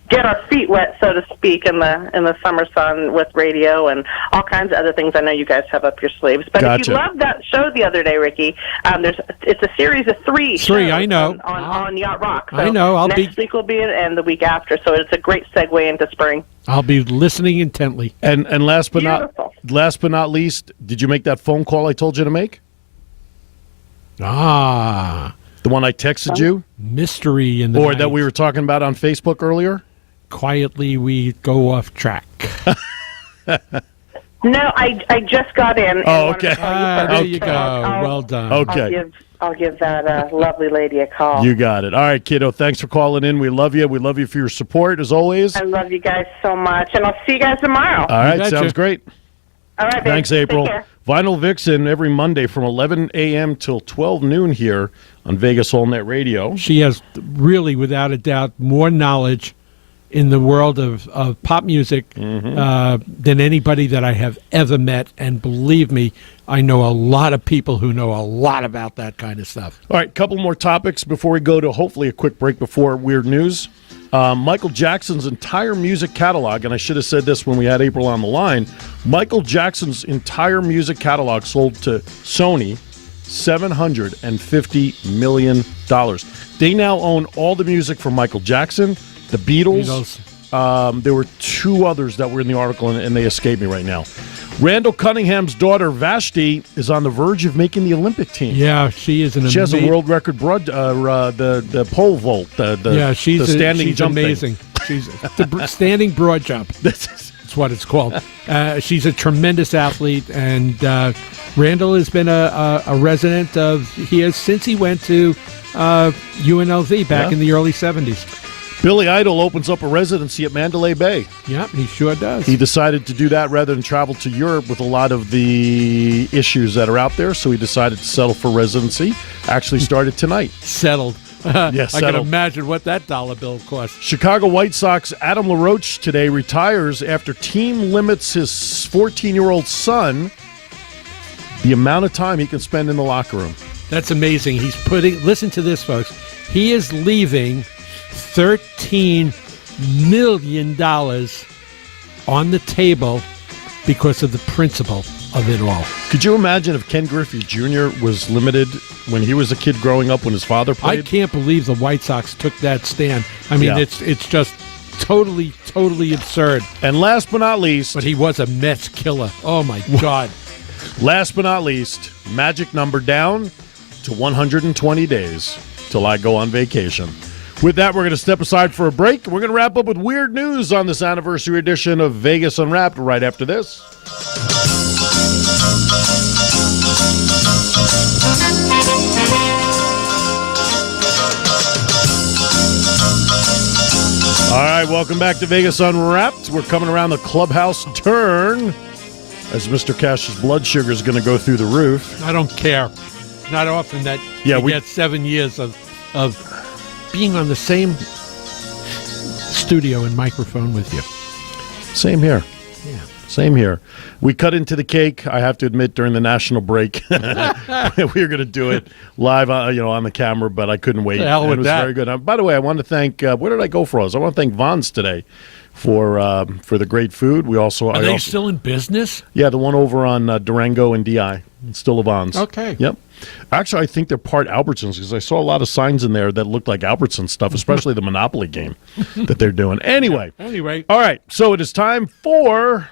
get our feet wet, so to speak, in the summer sun with radio and all kinds of other things I know you guys have up your sleeves. But Gotcha. if you loved that show the other day, Ricky, it's a series of three shows I know. on Yacht Rock. So I know. next week will be it, and the week after. So it's a great segue into spring. I'll be listening intently. And last but not least, did you make that phone call I told you to make? The one I texted you? Mystery in the Or night. that we were talking about on Facebook earlier? Quietly, we go off track. No, I just got in. Oh, okay. There you go. Well done. Okay. I'll give that lovely lady a call. You got it. All right, kiddo. Thanks for calling in. We love you. We love you for your support, as always. I love you guys so much, and I'll see you guys tomorrow. All right, sounds great. All right, thanks, babe. April. Take care. Vinyl Vixen every Monday from 11 a.m. till 12 noon here on Vegas All Net Radio. She has really, without a doubt, more knowledge in the world of pop music than anybody that I have ever met. And believe me, I know a lot of people who know a lot about that kind of stuff. All right, couple more topics before we go to hopefully a quick break before Weird News. Michael Jackson's entire music catalog, and I should have said this when we had April on the line, Michael Jackson's entire music catalog sold to Sony $750 million. They now own all the music from Michael Jackson, the Beatles. There were two others that were in the article, and they escape me right now. Randall Cunningham's daughter, Vashti, is on the verge of making the Olympic team. Yeah, she is She has a world record the pole vault, she's the standing she's jump amazing. thing. She's the standing broad jump. That's what it's called. She's a tremendous athlete, and Randall has been a resident of here since he went to UNLV back in the early 70s. Billy Idol opens up a residency at Mandalay Bay. Yep, he sure does. He decided to do that rather than travel to Europe with a lot of the issues that are out there, so he decided to settle for residency. Actually started tonight. Settled. Yes, I can imagine what that dollar bill cost. Chicago White Sox Adam LaRoche today retires after team limits his 14-year-old son the amount of time he can spend in the locker room. That's amazing. He's listen to this, folks. He is leaving $13 million on the table because of the principle of it all. Could you imagine if Ken Griffey Jr. was limited when he was a kid growing up when his father played? I can't believe the White Sox took that stand. I mean, it's just totally absurd. And last but not least... But he was a Mets killer. Oh, my God. Last but not least, magic number down to 120 days till I go on vacation. With that, we're going to step aside for a break. We're going to wrap up with weird news on this anniversary edition of Vegas Unwrapped right after this. All right, welcome back to Vegas Unwrapped. We're coming around the clubhouse turn as Mr. Cash's blood sugar is going to go through the roof. I don't care. Not often that you get 7 years of being on the same studio and microphone with you. Same here. Yeah. Same here. We cut into the cake, I have to admit, during the national break. We were going to do it live on the camera, but I couldn't wait. The hell with it was that. very good. By the way, I want to thank, where did I go for us? I want to thank Vons today for the great food. We also Are they still in business? Yeah, the one over on Durango and DI. It's still Levon's. Okay. Yep. Actually, I think they're part Albertsons because I saw a lot of signs in there that looked like Albertsons stuff, especially the Monopoly game that they're doing. Anyway. All right. So it is time for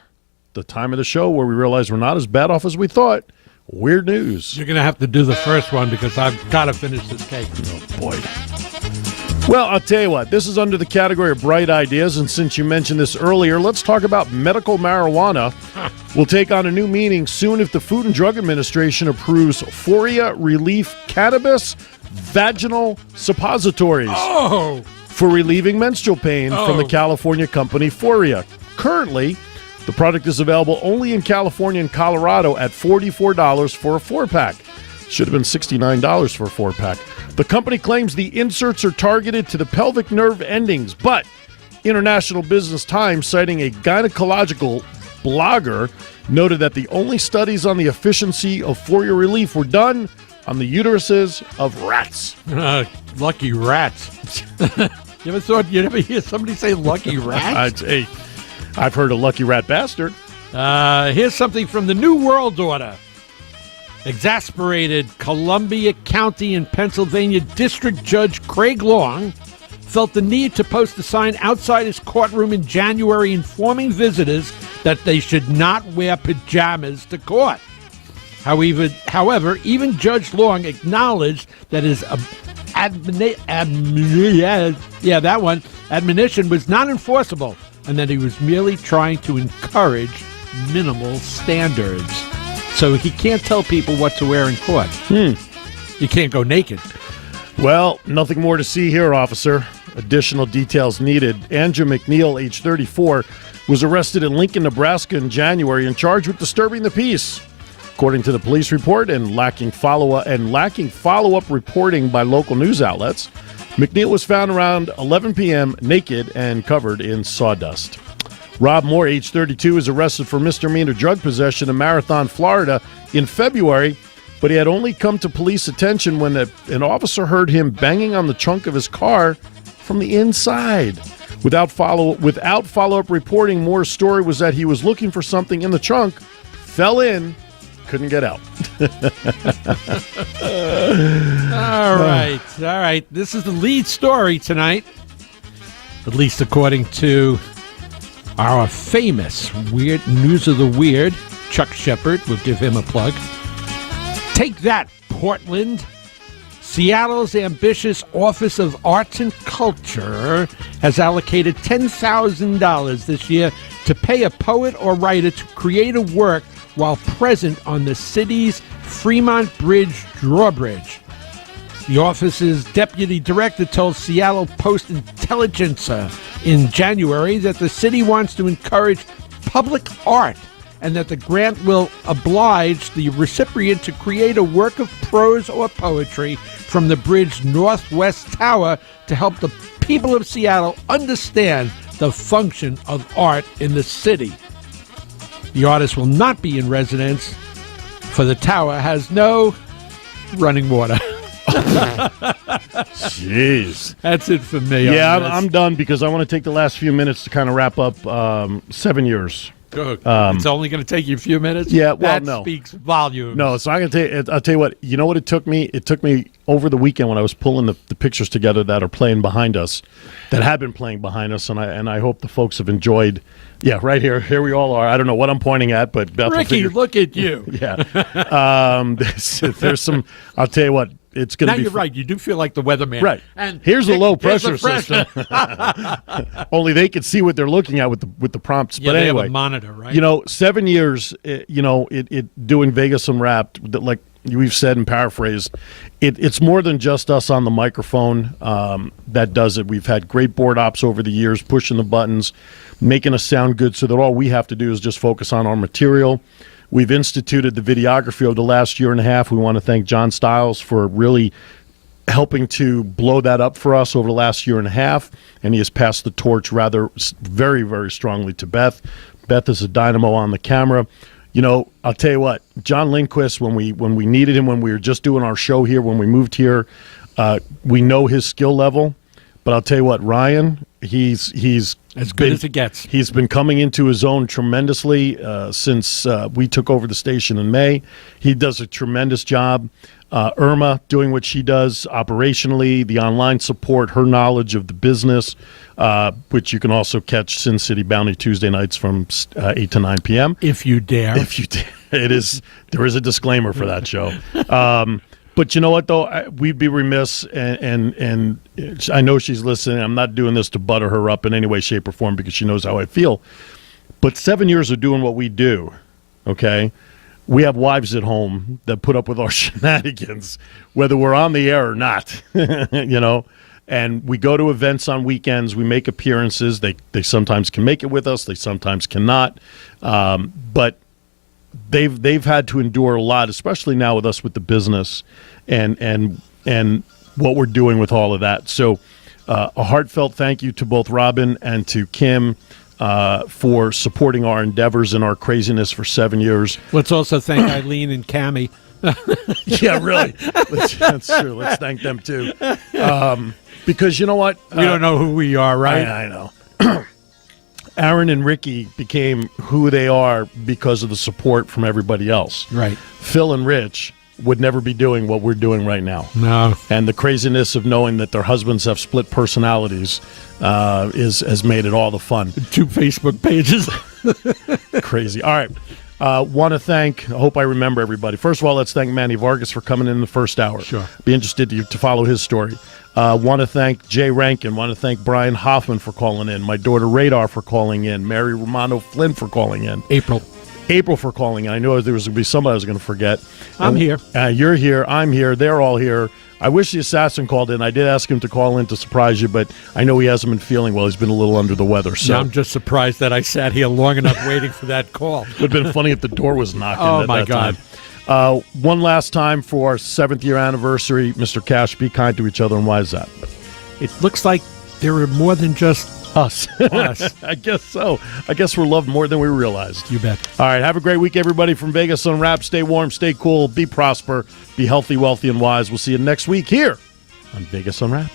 the time of the show where we realize we're not as bad off as we thought. Weird news. You're going to have to do the first one because I've got to finish this cake. Oh, boy. Well, I'll tell you what. This is under the category of bright ideas, and since you mentioned this earlier, let's talk about medical marijuana. Will take on a new meaning soon if the Food and Drug Administration approves Foria Relief Cannabis Vaginal Suppositories for relieving menstrual pain from the California company Foria. Currently, the product is available only in California and Colorado at $44 for a 4-pack. Should have been $69 for a 4-pack. The company claims the inserts are targeted to the pelvic nerve endings, but International Business Times, citing a gynecological blogger, noted that the only studies on the efficiency of Foria relief were done on the uteruses of rats. Lucky rats. You ever hear somebody say lucky rats? I've heard a lucky rat bastard. Here's something from the New World Order. Exasperated Columbia County and Pennsylvania District Judge Craig Long felt the need to post a sign outside his courtroom in January informing visitors that they should not wear pajamas to court. However, even Judge Long acknowledged that his admonition was not enforceable and that he was merely trying to encourage minimal standards. So he can't tell people what to wear in court. You can't go naked. Well, nothing more to see here, officer. Additional details needed. Andrew McNeil, age 34, was arrested in Lincoln, Nebraska in January and charged with disturbing the peace. According to the police report and lacking follow-up reporting by local news outlets, McNeil was found around 11 p.m. naked and covered in sawdust. Rob Moore, age 32, was arrested for misdemeanor drug possession in Marathon, Florida in February, but he had only come to police attention when an officer heard him banging on the trunk of his car from the inside. Without follow-up reporting, Moore's story was that he was looking for something in the trunk, fell in, couldn't get out. All right. This is the lead story tonight, at least according to our famous Weird News of the Weird, Chuck Shepard. We'll give him a plug. Take that, Portland. Seattle's ambitious Office of Arts and Culture has allocated $10,000 this year to pay a poet or writer to create a work while present on the city's Fremont Bridge drawbridge. The office's deputy director told Seattle Post-Intelligencer in January that the city wants to encourage public art and that the grant will oblige the recipient to create a work of prose or poetry from the bridge's northwest tower to help the people of Seattle understand the function of art in the city. The artist will not be in residence, for the tower has no running water. Jeez. That's it for me. Yeah, I'm done because I want to take the last few minutes to kind of wrap up 7 years. Good. It's only going to take you a few minutes? Yeah, well, that no. speaks volumes. No, it's not going to take. I'll tell you what. You know what it took me? It took me over the weekend when I was pulling the pictures together that are playing behind us, that have been playing behind us, and I hope the folks have enjoyed. Yeah, right here. Here we all are. I don't know what I'm pointing at, but Beth Ricky, look at you. Yeah. There's some. I'll tell you what. It's going to be. You're right. You do feel like the weatherman. Right. And here's a low pressure pressure. system. Only they can see what they're looking at with the prompts. Yeah, but they anyway, have a monitor, right? 7 years. It doing Vegas Unwrapped. That, like we've said and paraphrased, it's more than just us on the microphone that does it. We've had great board ops over the years, pushing the buttons, making us sound good, so that all we have to do is just focus on our material. We've instituted the videography over the last year and a half. We want to thank John Stiles for really helping to blow that up for us over the last year and a half, and he has passed the torch very, very strongly to Beth. Beth is a dynamo on the camera. I'll tell you what, John Lindquist, when we needed him, when we were just doing our show here, when we moved here, we know his skill level, But I'll tell you what, Ryan, he's as good as it gets. He's been coming into his own tremendously since we took over the station in May. He does a tremendous job. Irma doing what she does operationally, the online support, her knowledge of the business, which you can also catch Sin City Bounty Tuesday nights from 8 to 9 p.m. If you dare. If you dare. There is a disclaimer for that show. But you know what, though? We'd be remiss, and I know she's listening. I'm not doing this to butter her up in any way, shape, or form because she knows how I feel. But 7 years of doing what we do, okay? We have wives at home that put up with our shenanigans, whether we're on the air or not, you know. And we go to events on weekends. We make appearances. They sometimes can make it with us. They sometimes cannot. But they've had to endure a lot, especially now with us with the business and what we're doing with all of that. So a heartfelt thank you to both Robin and to Kim for supporting our endeavors and our craziness for 7 years. Let's also thank Eileen and Cammie. Yeah, really. That's true. Let's thank them too. Because you know what? We don't know who we are, right? I know. Aaron and Ricky became who they are because of the support from everybody else. Right. Phil and Rich would never be doing what we're doing right now. No. And the craziness of knowing that their husbands have split personalities has made it all the fun. 2 Facebook pages. Crazy. All right. Want to thank, I hope I remember everybody. First of all, let's thank Manny Vargas for coming in the first hour. Sure. Be interested to follow his story. Want to thank Jayden Rankin. Want to thank Brian Hoffman for calling in. My daughter Radar for calling in. Mary Romano Flynn for calling in. April for calling in. I knew there was going to be somebody I was going to forget. I'm here. You're here. I'm here. They're all here. I wish the assassin called in. I did ask him to call in to surprise you, but I know he hasn't been feeling well. He's been a little under the weather. So yeah, I'm just surprised that I sat here long enough waiting for that call. It would have been funny if the door was knocking. Oh, at my that God. Time. One last time for our 7th year anniversary. Mr. Cash, be kind to each other, and why is that? It looks like there are more than just us. us. I guess so. I guess we're loved more than we realized. You bet. All right. Have a great week, everybody, from Vegas Unwrapped. Stay warm, stay cool, be prosper, be healthy, wealthy, and wise. We'll see you next week here on Vegas Unwrapped.